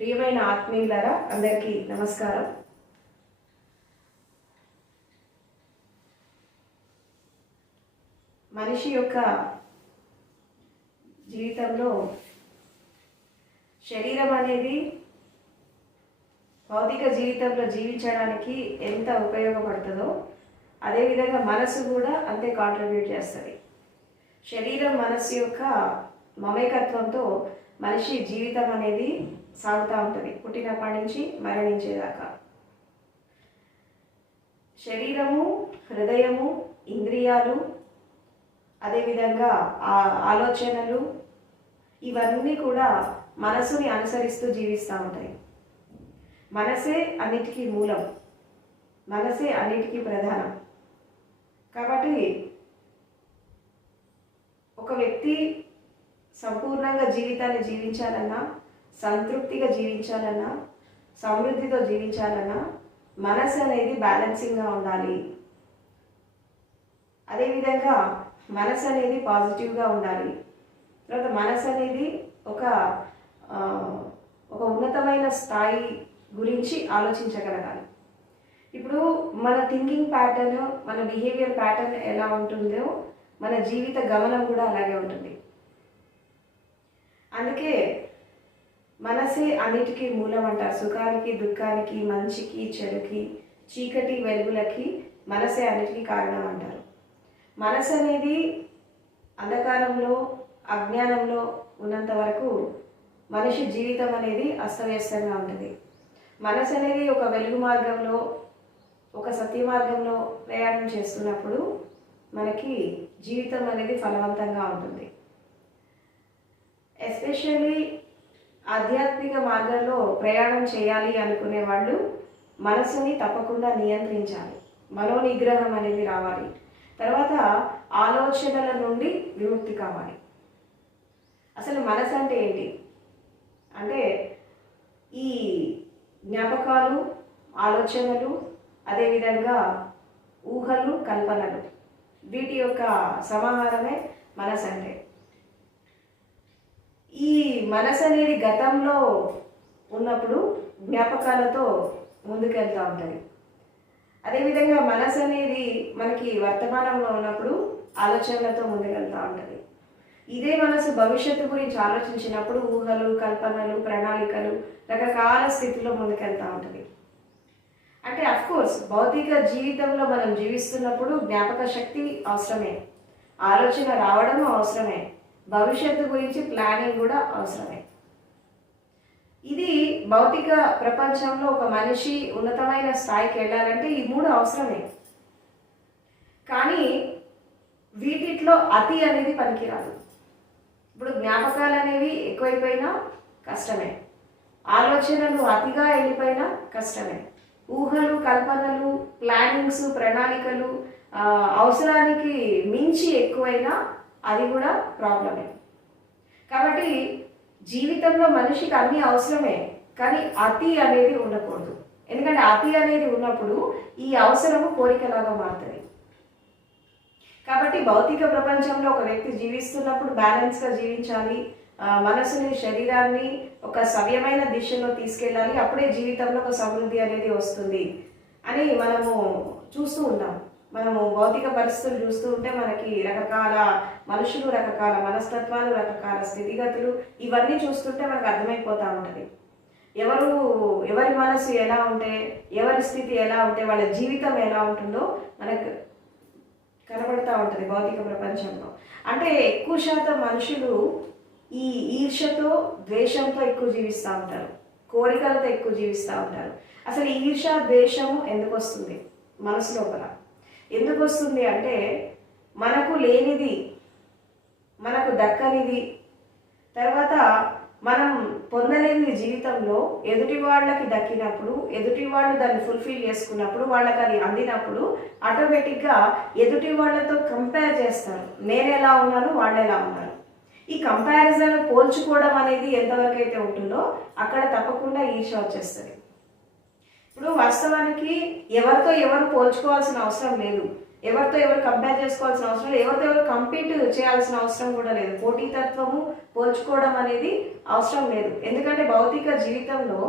ప్రియమైన ఆత్మీయులారా అందరికీ నమస్కారం. మనిషి యొక్క జీవితంలో శరీరం అనేది భౌతిక జీవితంలో జీవించడానికి ఎంత ఉపయోగపడుతుందో అదేవిధంగా మనసు కూడా అంతే కాంట్రిబ్యూట్ చేస్తుంది. శరీరం మనసు యొక్క మమేకత్వంతో మనిషి జీవితం అనేది సాగుతూ ఉంటుంది, పుట్టినప్పటి నుంచి మరణించేదాకా. శరీరము, హృదయము, ఇంద్రియాలు, అదేవిధంగా ఆలోచనలు ఇవన్నీ కూడా మనసుని అనుసరిస్తూ జీవిస్తూ ఉంటాయి. మనసే అన్నిటికీ మూలం, మనసే అన్నిటికీ ప్రధానం. కాబట్టి ఒక వ్యక్తి సంపూర్ణంగా జీవితాన్ని జీవించాలన్నా, సంతృప్తిగా జీవించాలన్నా, సమృద్ధితో జీవించాలన్నా మనసు అనేది బ్యాలెన్సింగ్గా ఉండాలి. అదేవిధంగా మనసు అనేది పాజిటివ్గా ఉండాలి. తర్వాత మనసు అనేది ఒక ఉన్నతమైన స్థాయి గురించి ఆలోచించగలగాలి. ఇప్పుడు మన థింకింగ్ ప్యాటర్న్, మన బిహేవియర్ ప్యాటర్న్ ఎలా ఉంటుందో మన జీవిత గమనం కూడా అలాగే ఉంటుంది. అందుకే మనసే అన్నిటికీ మూలం అంటారు. సుఖానికి, దుఃఖానికి, మంచికి, చెడుకి, చీకటి, వెలుగులకి మనసే అన్నిటికీ కారణం అంటారు. మనసు అనేది అంధకారంలో, అజ్ఞానంలో ఉన్నంత వరకు మనిషి జీవితం అనేది అస్తవ్యస్తంగా ఉంటుంది. మనసు అనేది ఒక వెలుగు మార్గంలో, ఒక సత్య మార్గంలో ప్రయాణం చేస్తున్నప్పుడు మనకి జీవితం అనేది ఫలవంతంగా ఉంటుంది. ఎస్పెషల్లీ ఆధ్యాత్మిక మార్గంలో ప్రయాణం చేయాలి అనుకునే వాళ్ళు మనసుని తప్పకుండా నియంత్రించాలి. మనోనిగ్రహం అనేది రావాలి. తర్వాత ఆలోచనల నుండి విముక్తి కావాలి. అసలు మనసు అంటే ఏంటి అంటే ఈ జ్ఞాపకాలు, ఆలోచనలు, అదేవిధంగా ఊహలు, కల్పనలు, వీటి యొక్క సమాహారమే మనసు అంటే. ఈ మనసు అనేది గతంలో ఉన్నప్పుడు జ్ఞాపకాలతో ముందుకెళ్తూ ఉంటుంది. అదేవిధంగా మనసు అనేది మనకి వర్తమానంలో ఉన్నప్పుడు ఆలోచనలతో ముందుకెళ్తూ ఉంటుంది. ఇదే మనసు భవిష్యత్తు గురించి ఆలోచించినప్పుడు ఊహలు, కల్పనలు, ప్రణాళికలు, రకరకాల స్థితిలో ముందుకెళ్తూ ఉంటుంది. అంటే అఫ్కోర్స్ భౌతిక జీవితంలో మనం జీవిస్తున్నప్పుడు జ్ఞాపక శక్తి అవసరమే, ఆలోచన రావడం అవసరమే, భవిష్యత్తు గురించి ప్లానింగ్ కూడా అవసరమే. ఇది భౌతిక ప్రపంచంలో ఒక మనిషి ఉన్నతమైన స్థాయికి వెళ్ళాలంటే ఈ మూడు అవసరమే. కానీ వీటిలో అతి అనేది పనికిరాదు. ఇప్పుడు జ్ఞాపకాలు అనేవి ఎక్కువైపోయినా కష్టమే, ఆలోచనలు అతిగా వెళ్ళిపోయినా కష్టమే, ఊహలు, కల్పనలు, ప్లానింగ్స్, ప్రణాళికలు అవసరానికి మించి ఎక్కువైనా అది కూడా ప్రాబ్లమే. కాబట్టి జీవితంలో మనిషికి అన్నీ అవసరమే, కానీ అతి అనేది ఉండకూడదు. ఎందుకంటే అతి అనేది ఉన్నప్పుడు ఈ అవసరము కోరికలాగా మారుతుంది. కాబట్టి భౌతిక ప్రపంచంలో ఒక వ్యక్తి జీవిస్తున్నప్పుడు బ్యాలెన్స్గా జీవించాలి. మనసుని, శరీరాన్ని ఒక సవ్యమైన దిశలో తీసుకెళ్ళాలి. అప్పుడే జీవితంలో ఒక సమృద్ధి అనేది వస్తుంది అని మనము చూస్తూ ఉంటాం. మనము భౌతిక పరిస్థితులు చూస్తూ ఉంటే మనకి రకరకాల మనుషులు, రకరకాల మనస్తత్వాలు, రకరకాల స్థితిగతులు ఇవన్నీ చూస్తుంటే మనకు అర్థమైపోతూ ఉంటుంది. ఎవరి మనసు ఎలా ఉంటే, ఎవరి స్థితి ఎలా ఉంటే, వాళ్ళ జీవితం ఎలా ఉంటుందో మనకు కనబడుతూ ఉంటుంది భౌతిక ప్రపంచంలో. అంటే ఎక్కువ శాతం మనుషులు ఈ ఈర్ష్యతో, ద్వేషంతో ఎక్కువ జీవిస్తూ ఉంటారు, కోరికలతో ఎక్కువ జీవిస్తూ ఉంటారు. అసలు ఈర్ష, ద్వేషము ఎందుకు వస్తుంది మనసు లోపల? ఎందుకు వస్తుంది అంటే మనకు లేనిది, మనకు దక్కనిది, తర్వాత మనం పొందలేని జీవితంలో ఎదుటి వాళ్ళకి దక్కినప్పుడు, ఎదుటి వాళ్ళు దాన్ని ఫుల్ఫిల్ చేసుకున్నప్పుడు, వాళ్ళకి అది అందినప్పుడు ఆటోమేటిక్గా ఎదుటి వాళ్ళతో కంపేర్ చేస్తారు. నేను ఎలా ఉన్నాను, వాళ్ళు ఎలా ఉన్నారు. ఈ కంపారిజన్, పోల్చుకోవడం అనేది ఎంతవరకు అయితే ఉంటుందో అక్కడ తప్పకుండా ఈర్ష వచ్చేస్తుంది. ఇప్పుడు వాస్తవానికి ఎవరితో ఎవరు పోల్చుకోవాల్సిన అవసరం లేదు. ఎవరితో ఎవరు కంపేర్ చేసుకోవాల్సిన అవసరం లేదు, ఎవరితో ఎవరు కంపీట్ చేయాల్సిన అవసరం కూడా లేదు. పోటీతత్వము పోల్చుకోవడం అనేది అవసరం లేదు. ఎందుకంటే భౌతిక జీవితంలో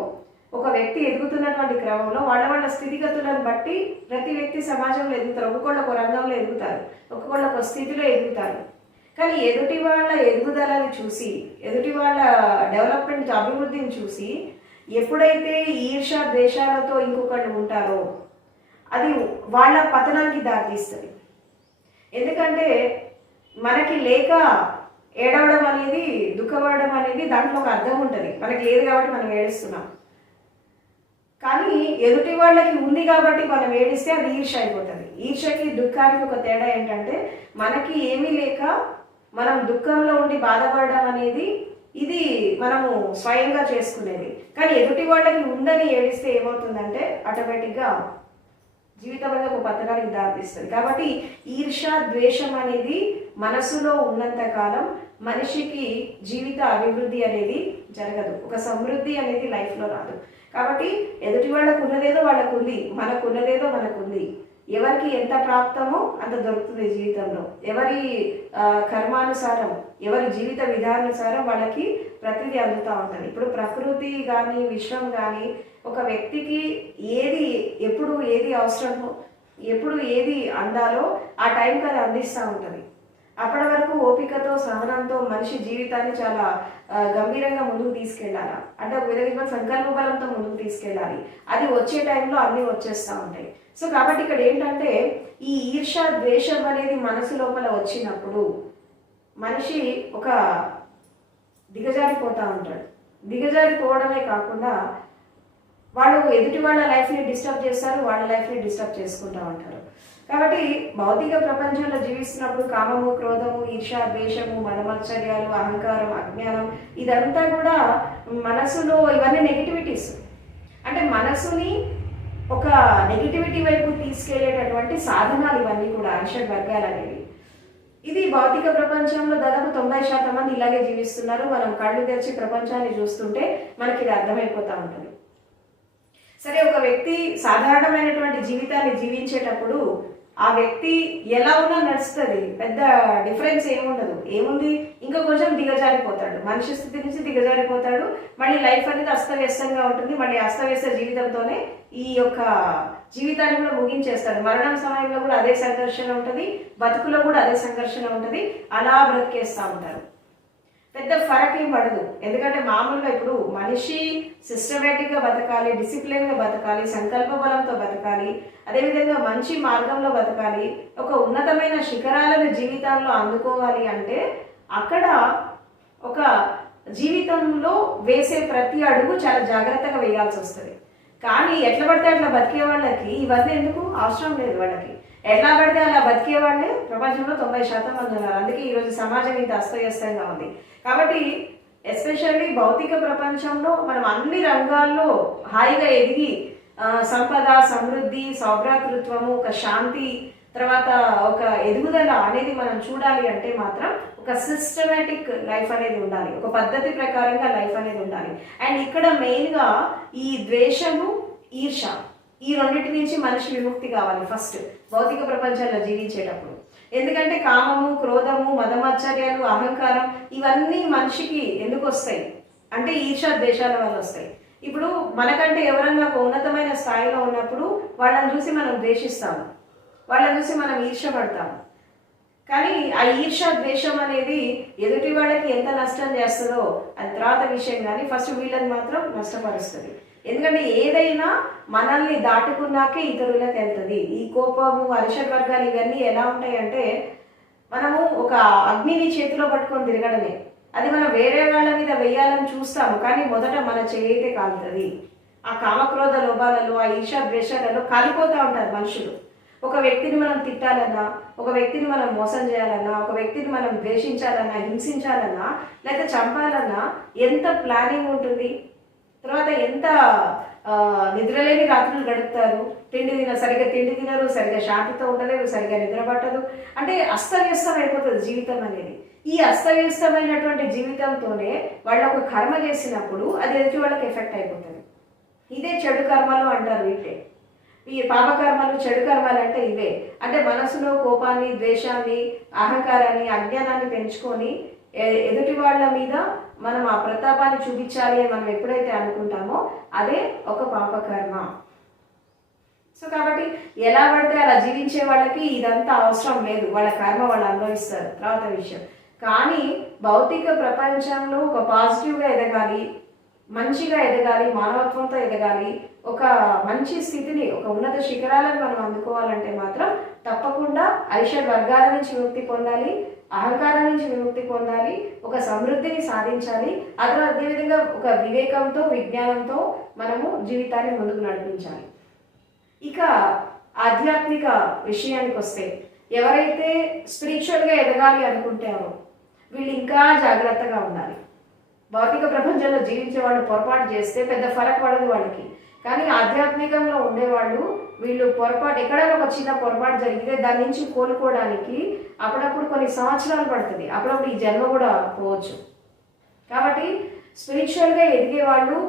ఒక వ్యక్తి ఎదుగుతున్నటువంటి క్రమంలో వాళ్ళ వాళ్ళ స్థితిగతులను బట్టి ప్రతి వ్యక్తి సమాజంలో ఎదుగుతారు. ఒక్కొక్కళ్ళు ఒక రంగంలో ఎదుగుతారు, ఒక్కొక్కళ్ళు ఒక స్థితిలో ఎదుగుతారు. కానీ ఎదుటి వాళ్ళ ఎదుగుదలని చూసి, ఎదుటి వాళ్ళ డెవలప్మెంట్ అభివృద్ధిని చూసి ఎప్పుడైతే ఈర్ష ద్వేషాలతో ఇంకొకళ్ళు ఉంటారో అది వాళ్ళ పతనానికి దారితీస్తుంది. ఎందుకంటే మనకి లేక ఏడవడం అనేది, దుఃఖపడడం అనేది దాంట్లో ఒక అర్థం ఉంటుంది. మనకి లేదు కాబట్టి మనం ఏడుస్తున్నాం. కానీ ఎదుటి వాళ్ళకి ఉంది కాబట్టి మనం ఏడిస్తే అది ఈర్ష అయిపోతుంది. ఈర్షకి దుఃఖానికి ఒక తేడా ఏంటంటే మనకి ఏమీ లేక మనం దుఃఖంలో ఉండి బాధపడడం అనేది ఇది మనము స్వయంగా చేసుకునేది. కానీ ఎదుటి వాళ్ళకి ఉందని ఏడిస్తే ఏమవుతుందంటే ఆటోమేటిక్గా జీవితం అనేది ఒక పతనానికి దారితీస్తుంది. కాబట్టి ఈర్ష ద్వేషం అనేది మనసులో ఉన్నంత కాలం మనిషికి జీవిత అభివృద్ధి అనేది జరగదు, ఒక సమృద్ధి అనేది లైఫ్లో రాదు. కాబట్టి ఎదుటి వాళ్ళకు ఉన్నదేదో వాళ్ళకు ఉంది, మనకు ఉన్నదేదో మనకుంది. ఎవరికి ఎంత ప్రాప్తమో అంత దొరుకుతుంది జీవితంలో. ఎవరి కర్మానుసారం, ఎవరి జీవిత విధానానుసారం వాళ్ళకి ప్రతిదీ అందుతూ ఉంటుంది. ఇప్పుడు ప్రకృతి కానీ విశ్వం కానీ ఒక వ్యక్తికి ఏది ఎప్పుడు ఏది అవసరమో, ఎప్పుడు ఏది అందాలో ఆ టైంకి అది అందిస్తూ ఉంటుంది. అప్పటి వరకు ఓపికతో సహనంతో మనిషి జీవితాన్ని చాలా గంభీరంగా ముందుకు తీసుకెళ్ళాలి. అంటే ఒక విధంగా సంకల్ప బలంతో ముందుకు తీసుకెళ్ళాలి. అది వచ్చే టైంలో అన్నీ వచ్చేస్తూ ఉంటాయి. సో కాబట్టి ఇక్కడ ఏంటంటే ఈ ఈర్ష ద్వేషం అనేది మనసు లోపల వచ్చినప్పుడు మనిషి ఒక దిగజారిపోతూ ఉంటాడు. దిగజారిపోవడమే కాకుండా వాళ్ళు ఎదుటి వాళ్ళ లైఫ్ని డిస్టర్బ్ చేస్తారు, వాళ్ళ లైఫ్ని డిస్టర్బ్ చేసుకుంటూ ఉంటారు. కాబట్టి భౌతిక ప్రపంచంలో జీవిస్తున్నప్పుడు కామము, క్రోధము, ఈర్ష, ద్వేషము, మదమత్సర్యాలు, అహంకారం, అజ్ఞానం ఇదంతా కూడా మనసులో ఇవన్నీ నెగిటివిటీస్. అంటే మనసుని ఒక నెగిటివిటీ వైపు తీసుకెళ్లేటటువంటి సాధనాలు ఇవన్నీ కూడా అరిషడ్ వర్గాలు అనేవి. ఇది భౌతిక ప్రపంచంలో దాదాపు 90% మంది ఇలాగే జీవిస్తున్నారు. మనం కళ్ళు తెరిచి ప్రపంచాన్ని చూస్తుంటే మనకి ఇది అర్థమైపోతూ ఉంటుంది. సరే, ఒక వ్యక్తి సాధారణమైనటువంటి జీవితాన్ని జీవించేటప్పుడు ఆ వ్యక్తి ఎలా ఉన్నా నడుస్తుంది, పెద్ద డిఫరెన్స్ ఏముండదు. ఏముంది, ఇంకా కొంచెం దిగజారిపోతాడు, మనిషి స్థితి నుంచి దిగజారిపోతాడు. మళ్ళీ లైఫ్ అనేది అస్తవ్యస్తంగా ఉంటుంది. మళ్ళీ అస్తవ్యస్త జీవితంతోనే ఈ యొక్క జీవితాన్ని కూడా ముగించేస్తాడు. మరణం సమయంలో కూడా అదే సంఘర్షణ ఉంటుంది, బతుకులో కూడా అదే సంఘర్షణ ఉంటుంది. అలా బ్రతికేస్తూ ఉంటారు. పెద్ద ఫరక్ ఏం పడదు. ఎందుకంటే మామూలుగా ఇప్పుడు మనిషి సిస్టమేటిక్గా బతకాలి, డిసిప్లిన్గా బతకాలి, సంకల్ప బలంతో బతకాలి, అదేవిధంగా మంచి మార్గంలో బతకాలి, ఒక ఉన్నతమైన శిఖరాలను జీవితంలో అందుకోవాలి అంటే అక్కడ ఒక జీవితంలో వేసే ప్రతి అడుగు చాలా జాగ్రత్తగా వేయాల్సి వస్తుంది. కానీ ఎట్లా పడితే అట్లా బతికే వాళ్ళకి ఇవన్నీ ఎందుకు అవసరం లేదు. వాళ్ళకి ఎట్లా పడితే అలా బతికే వాళ్ళే ప్రపంచంలో 90% మంది ఉన్నారు. అందుకే ఈరోజు సమాజం ఇంత అస్తవ్యస్తంగా ఉంది. కాబట్టి ఎస్పెషల్లీ భౌతిక ప్రపంచంలో మనం అన్ని రంగాల్లో హాయిగా ఎదిగి సంపద, సమృద్ధి, సౌభ్రాతృత్వము, ఒక శాంతి, తర్వాత ఒక ఎదుగుదల అనేది మనం చూడాలి అంటే మాత్రం ఒక సిస్టమేటిక్ లైఫ్ అనేది ఉండాలి, ఒక పద్ధతి ప్రకారంగా లైఫ్ అనేది ఉండాలి. అండ్ ఇక్కడ మెయిన్గా ఈ ద్వేషము, ఈర్ష ఈ రెండింటి నుంచి మనిషి విముక్తి కావాలి ఫస్ట్ భౌతిక ప్రపంచంలో జీవించేటప్పుడు. ఎందుకంటే కామము, క్రోధము, మదమాశ్చర్యాలు, అహంకారం ఇవన్నీ మనిషికి ఎందుకు వస్తాయి అంటే ఈర్ష ద్వేషాల వల్ల వస్తాయి. ఇప్పుడు మనకంటే ఎవరన్నా ఒక ఉన్నతమైన స్థాయిలో ఉన్నప్పుడు వాళ్ళని చూసి మనం ద్వేషిస్తాము, వాళ్ళని చూసి మనం ఈర్షపడతాము. కానీ ఆ ఈర్ష ద్వేషం అనేది ఎదుటి వాళ్ళకి ఎంత నష్టం చేస్తుందో అది తర్వాత విషయం. కానీ ఫస్ట్ వీళ్ళని మాత్రం నష్టపరుస్తుంది. ఎందుకంటే ఏదైనా మనల్ని దాటుకున్నాకే ఇతరులకు వెళ్తుంది. ఈ కోపము, అరిషడ్ వర్గాలు ఇవన్నీ ఎలా ఉంటాయంటే మనము ఒక అగ్నిని చేతిలో పట్టుకొని తిరగడమే. అది మనం వేరే వాళ్ళ మీద వేయాలని చూస్తాము, కానీ మొదట మన చేయితే కాలుతుంది. ఆ కామక్రోధ లోభాలలో, ఆ ఈర్ష ద్వేషాలలో కాలిపోతూ ఉంటారు మనుషులు. ఒక వ్యక్తిని మనం తిట్టాలన్నా, ఒక వ్యక్తిని మనం మోసం చేయాలన్నా, ఒక వ్యక్తిని మనం ద్వేషించాలన్నా, హింసించాలన్నా, లేకపోతే చంపాలన్నా ఎంత ప్లానింగ్ ఉంటుంది. తర్వాత ఎంత నిద్రలేని రాత్రులు గడుపుతారు, సరిగ్గా తిండి తినరు, సరిగ్గా శాంతితో ఉండలేరు, సరిగ్గా నిద్ర పట్టదు. అంటే అస్తవ్యస్తం అయిపోతుంది జీవితం అనేది. ఈ అస్తవ్యస్తమైనటువంటి జీవితంతోనే వాళ్ళు ఒక కర్మ చేసినప్పుడు అది ఎదుటి వాళ్ళకి ఎఫెక్ట్ అయిపోతుంది. ఇదే చెడు కర్మలు అంటారు వీటే. ఈ పాపకర్మలు చెడు కర్మలు అంటే ఇవే. అంటే మనసులో కోపాన్ని, ద్వేషాన్ని, అహంకారాన్ని, అజ్ఞానాన్ని పెంచుకొని ఎదుటి వాళ్ళ మీద మనం ఆ ప్రతాపాన్ని చూపించాలి అని మనం ఎప్పుడైతే అనుకుంటామో అదే ఒక పాపకర్మ. సో కాబట్టి ఎలా పడితే అలా జీవించే వాళ్ళకి ఇదంతా అవసరం లేదు, వాళ్ళ కర్మ వాళ్ళు అనుభవిస్తారు, తర్వాత విషయం. కానీ భౌతిక ప్రపంచంలో ఒక పాజిటివ్గా ఎదగాలి, మంచిగా ఎదగాలి, మానవత్వంతో ఎదగాలి, ఒక మంచి స్థితిని, ఒక ఉన్నత శిఖరాలను మనం అందుకోవాలంటే మాత్రం తప్పకుండా ఐషడ్ వర్గాల నుంచి విముక్తి పొందాలి, అహంకారం నుంచి విముక్తి పొందాలి, ఒక సమృద్ధిని సాధించాలి. అదేవిధంగా ఒక వివేకంతో, విజ్ఞానంతో మనము జీవితాన్ని ముందుకు నడిపించాలి. ఇక ఆధ్యాత్మిక విషయానికి వస్తే, ఎవరైతే స్పిరిచువల్గా ఎదగాలి అనుకుంటారో వీళ్ళు ఇంకా జాగ్రత్తగా ఉండాలి. భౌతిక ప్రపంచంలో జీవించే వాళ్ళు పొరపాటు చేస్తే పెద్ద ఫరక్ పడదు వాళ్ళకి. కానీ ఆధ్యాత్మికంలో ఉండేవాళ్ళు వీళ్ళు పొరపాటు, ఎక్కడైనా ఒక చిన్న పొరపాటు జరిగితే దాని నుంచి కోలుకోవడానికి అప్పుడప్పుడు కొన్ని సంవత్సరాలు పడుతుంది, అప్పుడప్పుడు ఈ జన్మ కూడా పోవచ్చు. కాబట్టి స్పిరిచువల్గా ఎదిగే వాళ్ళు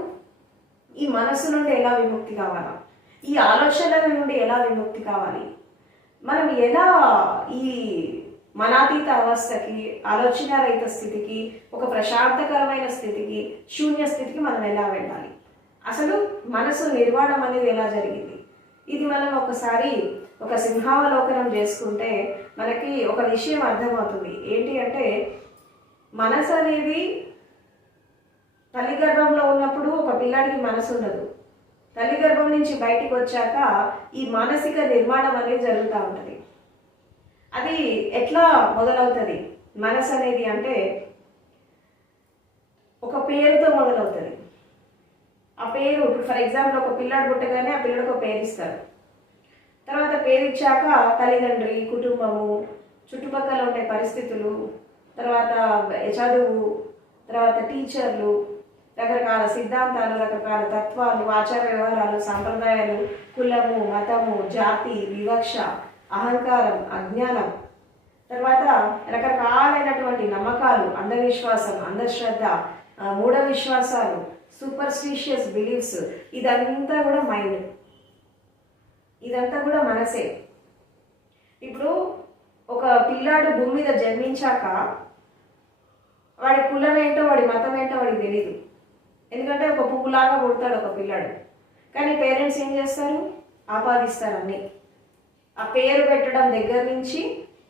ఈ మనస్సు నుండి ఎలా విముక్తి కావాలా, ఈ ఆలోచనల నుండి ఎలా విముక్తి కావాలి, మనం ఎలా ఈ మనాతీత అవస్థకి, ఆలోచన రహిత స్థితికి, ఒక ప్రశాంతకరమైన స్థితికి, శూన్య స్థితికి మనం ఎలా వెళ్ళాలి, అసలు మనసు నిర్మాణం అనేది ఎలా జరిగింది, ఇది మనం ఒకసారి ఒక సింహావలోకనం చేసుకుంటే మనకి ఒక విషయం అర్థమవుతుంది. ఏంటి అంటే, మనసు అనేది తల్లి గర్భంలో ఉన్నప్పుడు ఒక పిల్లాడికి మనసు ఉండదు. తల్లి గర్భం నుంచి బయటికి వచ్చాక ఈ మానసిక నిర్మాణం అనేది జరుగుతూ ఉంటుంది. అది ఎట్లా మొదలవుతుంది మనసు అనేది అంటే, ఒక పేరుతో మొదలవుతుంది. ఆ పేరు, ఇప్పుడు ఫర్ ఎగ్జాంపుల్ ఒక పిల్లాడు పుట్టగానే ఆ పిల్లడికి ఒక పేరు ఇస్తారు. తర్వాత పేరు ఇచ్చాక తల్లిదండ్రి, కుటుంబము, చుట్టుపక్కల ఉండే పరిస్థితులు, తర్వాత చదువు, తర్వాత టీచర్లు, రకరకాల సిద్ధాంతాలు, రకరకాల తత్వాలు, ఆచార వ్యవహారాలు, సాంప్రదాయాలు, కులము, మతము, జాతి, వివక్ష, అహంకారం, అజ్ఞానం, తర్వాత రకరకాలైనటువంటి నమ్మకాలు, అంధవిశ్వాసం, అంధశ్రద్ధ, మూఢ విశ్వాసాలు, సూపర్స్టిషియస్ బిలీఫ్స్, ఇదంతా కూడా మైండ్, ఇదంతా కూడా మనసే. ఇప్పుడు ఒక పిల్లాడు భూమి మీద జన్మించాక వాడి కులం ఏంటో, వాడి మతం ఏంటో వాడికి తెలీదు. ఎందుకంటే ఒక పువ్వులాగా పుడతాడు ఒక పిల్లాడు. కానీ పేరెంట్స్ ఏం చేస్తారు, ఆపాదిస్తారు అన్నీ. ఆ పేరు పెట్టడం దగ్గర నుంచి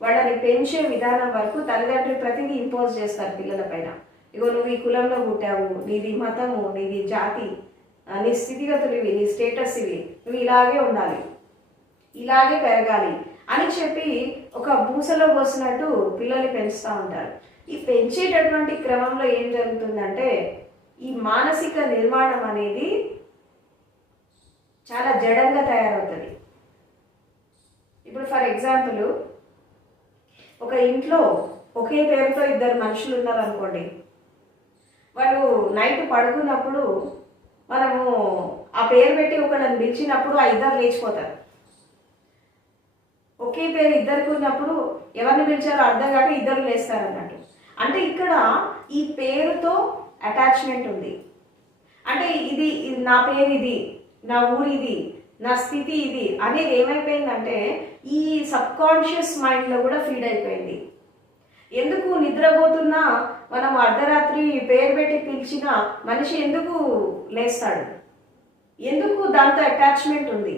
వాళ్ళని పెంచే విధానం వరకు తల్లిదండ్రులు ప్రతిదీ ఇంపోజ్ చేస్తారు పిల్లల పైన. ఇగో నువ్వు ఈ కులంలో పుట్టావు, నీది మతము, నీది జాతి, నీ స్థితిగతులు ఇవి, నీ స్టేటస్ ఇవి, నువ్వు ఇలాగే ఉండాలి, ఇలాగే పెరగాలి అని చెప్పి ఒక బూసలో పోసినట్టు పిల్లల్ని పెంచుతూ ఉంటారు. ఈ పెంచేటటువంటి క్రమంలో ఏం జరుగుతుందంటే, ఈ మానసిక నిర్మాణం అనేది చాలా జడంగా తయారవుతుంది. ఇప్పుడు ఫర్ ఎగ్జాంపుల్, ఒక ఇంట్లో ఒకే పేరుతో ఇద్దరు మనుషులు ఉన్నారనుకోండి, వాళ్ళు నైట్ పడుకున్నప్పుడు మనము ఆ పేరు పెట్టి ఒకళ్ళని పిలిచినప్పుడు ఆ ఇద్దరు లేచిపోతారు. ఒకే పేరు ఇద్దరికి ఉన్నప్పుడు ఎవరిని పిలిచారో అర్థం కాక ఇద్దరు లేస్తారు అన్నట్టు. అంటే ఇక్కడ ఈ పేరుతో అటాచ్మెంట్ ఉంది. అంటే ఇది నా పేరు, ఇది నా ఊరు, ఇది నా స్థితి, ఇది అనేది ఏమైపోయిందంటే ఈ సబ్కాన్షియస్ మైండ్లో కూడా ఫీడ్ అయిపోయింది. ఎందుకు నిద్రపోతున్నా మనం అర్ధరాత్రి పేరు పెట్టి పిలిచిన మనిషి ఎందుకు లేస్తాడు, ఎందుకు దాంతో అటాచ్మెంట్ ఉంది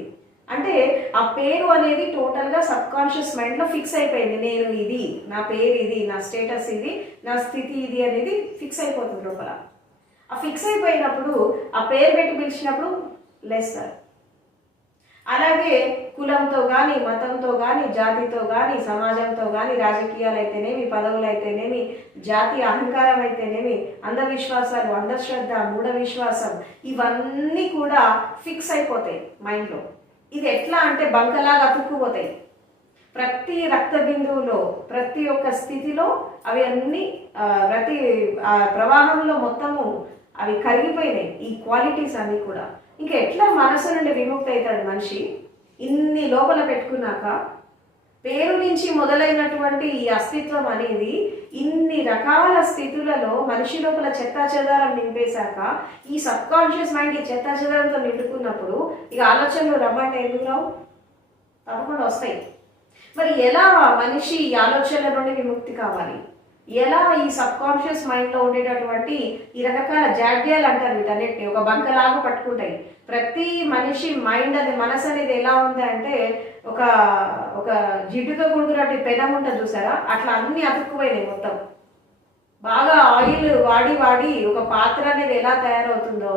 అంటే ఆ పేరు అనేది టోటల్గా సబ్కాన్షియస్ మైండ్లో ఫిక్స్ అయిపోయింది. నేను ఇది, నా పేరు ఇది, నా స్టేటస్ ఇది, నా స్థితి ఇది అనేది ఫిక్స్ అయిపోతుంది లోపల. ఆ ఫిక్స్ అయిపోయినప్పుడు ఆ పేరు పెట్టి పిలిచినప్పుడు లేస్తారు. అలాగే కులంతో కానీ, మతంతో కానీ, జాతితో కానీ, సమాజంతో కానీ, రాజకీయాలు అయితేనేమి, పదవులు అయితేనేమి, జాతి అహంకారం అయితేనేమి, అంధవిశ్వాసాలు, అంధశ్రద్ధ, మూఢ విశ్వాసం, ఇవన్నీ కూడా ఫిక్స్ అయిపోతాయి మైండ్లో. ఇది ఎట్లా అంటే బంకలాగా అతుక్కుపోతాయి. ప్రతి రక్త బిందువులో, ప్రతి ఒక్క స్థితిలో అవి అన్నీ ప్రతి ప్రవాహంలో మొత్తము అవి కరిగిపోయినాయి, ఈ క్వాలిటీస్ అన్నీ కూడా. ఇంకా ఎట్లా మనసు నుండి విముక్తి అవుతాడు మనిషి? ఇన్ని లోపల పెట్టుకున్నాక పేరు నుంచి మొదలైనటువంటి ఈ అస్తిత్వం అనేది ఇన్ని రకాల స్థితులలో మనిషి లోపల చెత్తాచెదారం నింపేశాక ఈ సబ్ కాన్షియస్ మైండ్ ఈ చెత్తాచెదారంతో నిండుకున్నప్పుడు ఇక ఆలోచనలు రమ్మంటే ఎందుకు రావు? తప్పకుండా వస్తాయి. మరి ఎలా మనిషి ఈ ఆలోచనల నుండి విముక్తి కావాలి? ఎలా ఈ సబ్ కాన్షియస్ మైండ్లో ఉండేటటువంటి ఈ రకరకాల జాడ్యాలు అంటారు వీటన్నిటిని ఒక బంకలాగా పట్టుకుంటాయి. ప్రతి మనిషి మైండ్ అది మనసు అనేది ఎలా ఉంది అంటే ఒక ఒక జిడ్డుతో కూడుకున్నట్టు పెనం ఉంటుంది చూసారా, అట్లా అన్ని అతుక్కుపోయినాయి మొత్తం. బాగా ఆయిల్ వాడి వాడి ఒక పాత్ర అనేది ఎలా తయారవుతుందో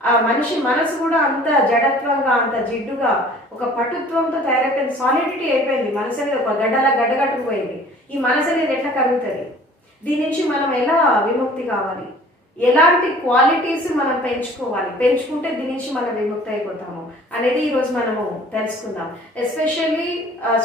ఆ మనిషి మనసు కూడా అంత జడత్వంగా అంత జిడ్డుగా ఒక పటుత్వంతో తయారైపోయింది. సాలిడిటీ అయిపోయింది మనసు అనేది, ఒక గడ్డగట్టుకుపోయింది. ఈ మనసు అనేది ఎట్లా కలుగుతుంది? దీని నుంచి మనం ఎలా విముక్తి కావాలి? ఎలాంటి క్వాలిటీస్ మనం పెంచుకోవాలి? పెంచుకుంటే దీని నుంచి మనం విముక్తి అయిపోతాము అనేది ఈరోజు మనము తెలుసుకుందాం. ఎస్పెషల్లీ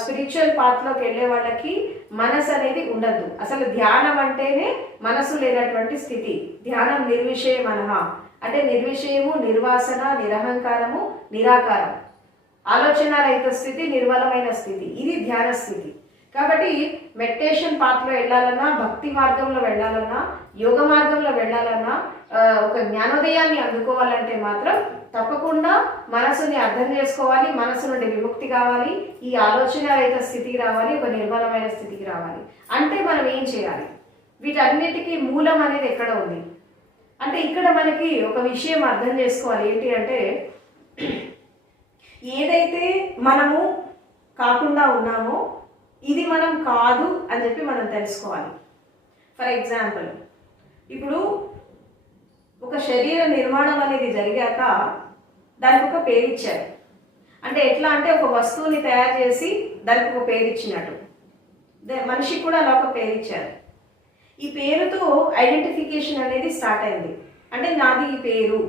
స్పిరిచువల్ పాత్లోకి వెళ్ళే వాళ్ళకి మనసు అనేది ఉండద్దు. అసలు ధ్యానం అంటేనే మనసు లేనటువంటి స్థితి. ధ్యానం నిర్విషయం అనహా అంటే నిర్విషయము, నిర్వాసన, నిరహంకారము, నిరాకారం, ఆలోచన రహిత స్థితి, నిర్మలమైన స్థితి, ఇది ధ్యాన స్థితి. కాబట్టి మెడిటేషన్ పాత్లో వెళ్ళాలన్నా, భక్తి మార్గంలో వెళ్ళాలన్నా, యోగ మార్గంలో వెళ్ళాలన్నా, ఒక జ్ఞానోదయాన్ని అందుకోవాలంటే మాత్రం తప్పకుండా మనసుని అర్థం చేసుకోవాలి, మనసు నుండి విముక్తి కావాలి, ఈ ఆలోచన రహిత స్థితికి రావాలి, ఒక నిర్మలమైన స్థితికి రావాలి. అంటే మనం ఏం చేయాలి? వీటన్నిటికీ మూలం అనేది ఎక్కడ ఉంది అంటే ఇక్కడ మనకి ఒక విషయం అర్థం చేసుకోవాలి. ఏంటి అంటే ఏదైతే మనము కాకుండా ఉన్నామో ఇది మనం కాదు అని చెప్పి మనం తెలుసుకోవాలి. ఫర్ ఎగ్జాంపుల్, ఇప్పుడు ఒక శరీర నిర్మాణం అనేది జరిగాక దానికి ఒక పేరు ఇచ్చారు. అంటే ఎట్లా అంటే ఒక వస్తువుని తయారు చేసి దానికి ఒక పేరు ఇచ్చినట్టు మనిషికి కూడా అలా ఒక పేరు ఇచ్చారు. ఈ పేరుతో ఐడెంటిఫికేషన్ అనేది స్టార్ట్ అయింది. అంటే నాది ఈ పేరు,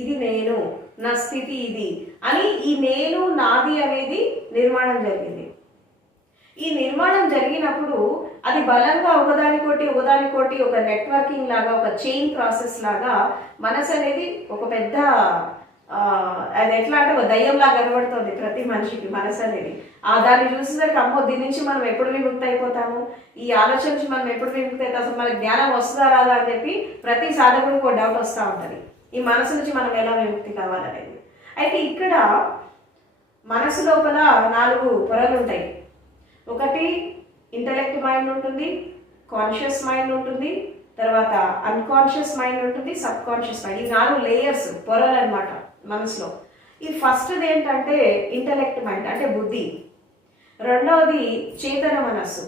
ఇది నేను, నా స్థితి ఇది అని ఈ నేను నాది అనేది నిర్మాణం జరిగింది. ఈ నిర్మాణం జరిగినప్పుడు అది బలంగా ఒకదానికోటి ఒక నెట్వర్కింగ్ లాగా, ఒక చైన్ ప్రాసెస్ లాగా మనసు అనేది ఒక పెద్ద అది ఎట్లా అంటే ఒక దయ్యంలాగా కనబడుతుంది ప్రతి మనిషికి మనసు అనేది. దాన్ని చూసేసరికి అమ్మో దీని నుంచి మనం ఎప్పుడు విముక్తి అయిపోతాము, ఈ ఆలోచన నుంచి మనం ఎప్పుడు విముక్తి అవుతాం, అసలు మనకి జ్ఞానం వస్తుందా రాదా అని చెప్పి ప్రతి సాధకుడికి ఒక డౌట్ వస్తూ ఉంటుంది, ఈ మనసు నుంచి మనం ఎలా విముక్తి కావాలనేది. అయితే ఇక్కడ మనసు లోపల 4 పొరలు ఉంటాయి. ఒకటి ఇంటలెక్ట్ మైండ్ ఉంటుంది, కాన్షియస్ మైండ్ ఉంటుంది, తర్వాత అన్కాన్షియస్ మైండ్ ఉంటుంది, సబ్ కాన్షియస్ మైండ్. ఈ 4 లేయర్స్, పొరలు అనమాట మనసులో. ఈ ఫస్ట్ది ఏంటంటే ఇంటలెక్ట్ మైండ్ అంటే బుద్ధి, రెండవది చేతన మనస్సు.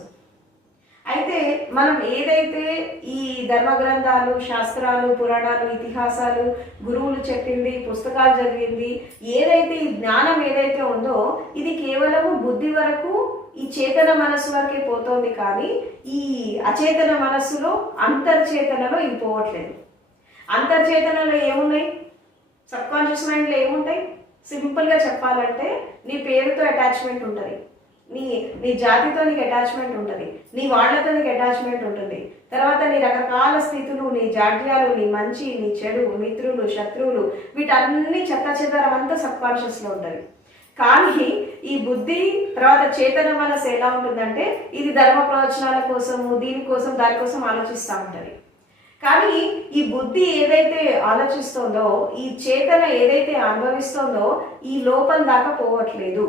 అయితే మనం ఏదైతే ఈ ధర్మ గ్రంథాలు, శాస్త్రాలు, పురాణాలు, ఇతిహాసాలు, గురువులు చెప్పింది, పుస్తకాలు చదివింది, ఏదైతే ఈ జ్ఞానం ఏదైతే ఉందో ఇది కేవలము బుద్ధి వరకు, ఈ చేతన మనస్సు వరకే పోతోంది. కానీ ఈ అచేతన మనస్సులో, అంతర్చేతనలో ఇది పోవట్లేదు. అంతర్చేతనలో ఏమున్నాయి? సబ్ కాన్షియస్ మైండ్లో ఏముంటాయి? సింపుల్గా చెప్పాలంటే నీ పేరుతో అటాచ్మెంట్ ఉంటుంది, నీ జాతితో నీకు అటాచ్మెంట్ ఉంటుంది, నీ వాళ్ళతో నీకు అటాచ్మెంట్ ఉంటుంది, తర్వాత నీ రకరకాల స్థితులు, నీ జాడ్యాలు, నీ మంచి, నీ చెడు, మిత్రులు, శత్రువులు, వీటన్ని చెత్తాచెదారం అంతా సబ్ కాన్షియస్లో ఉంటుంది. కానీ ఈ బుద్ధి తర్వాత చేతన మనసు ఎలా ఉంటుందంటే ఇది ధర్మ ప్రవచనాల కోసము, దీనికోసం, దానికోసం ఆలోచిస్తూ ఉంటుంది. కానీ ఈ బుద్ధి ఏదైతే ఆలోచిస్తుందో, ఈ చేతన ఏదైతే అనుభవిస్తుందో ఈ లోపం దాకా పోవట్లేదు,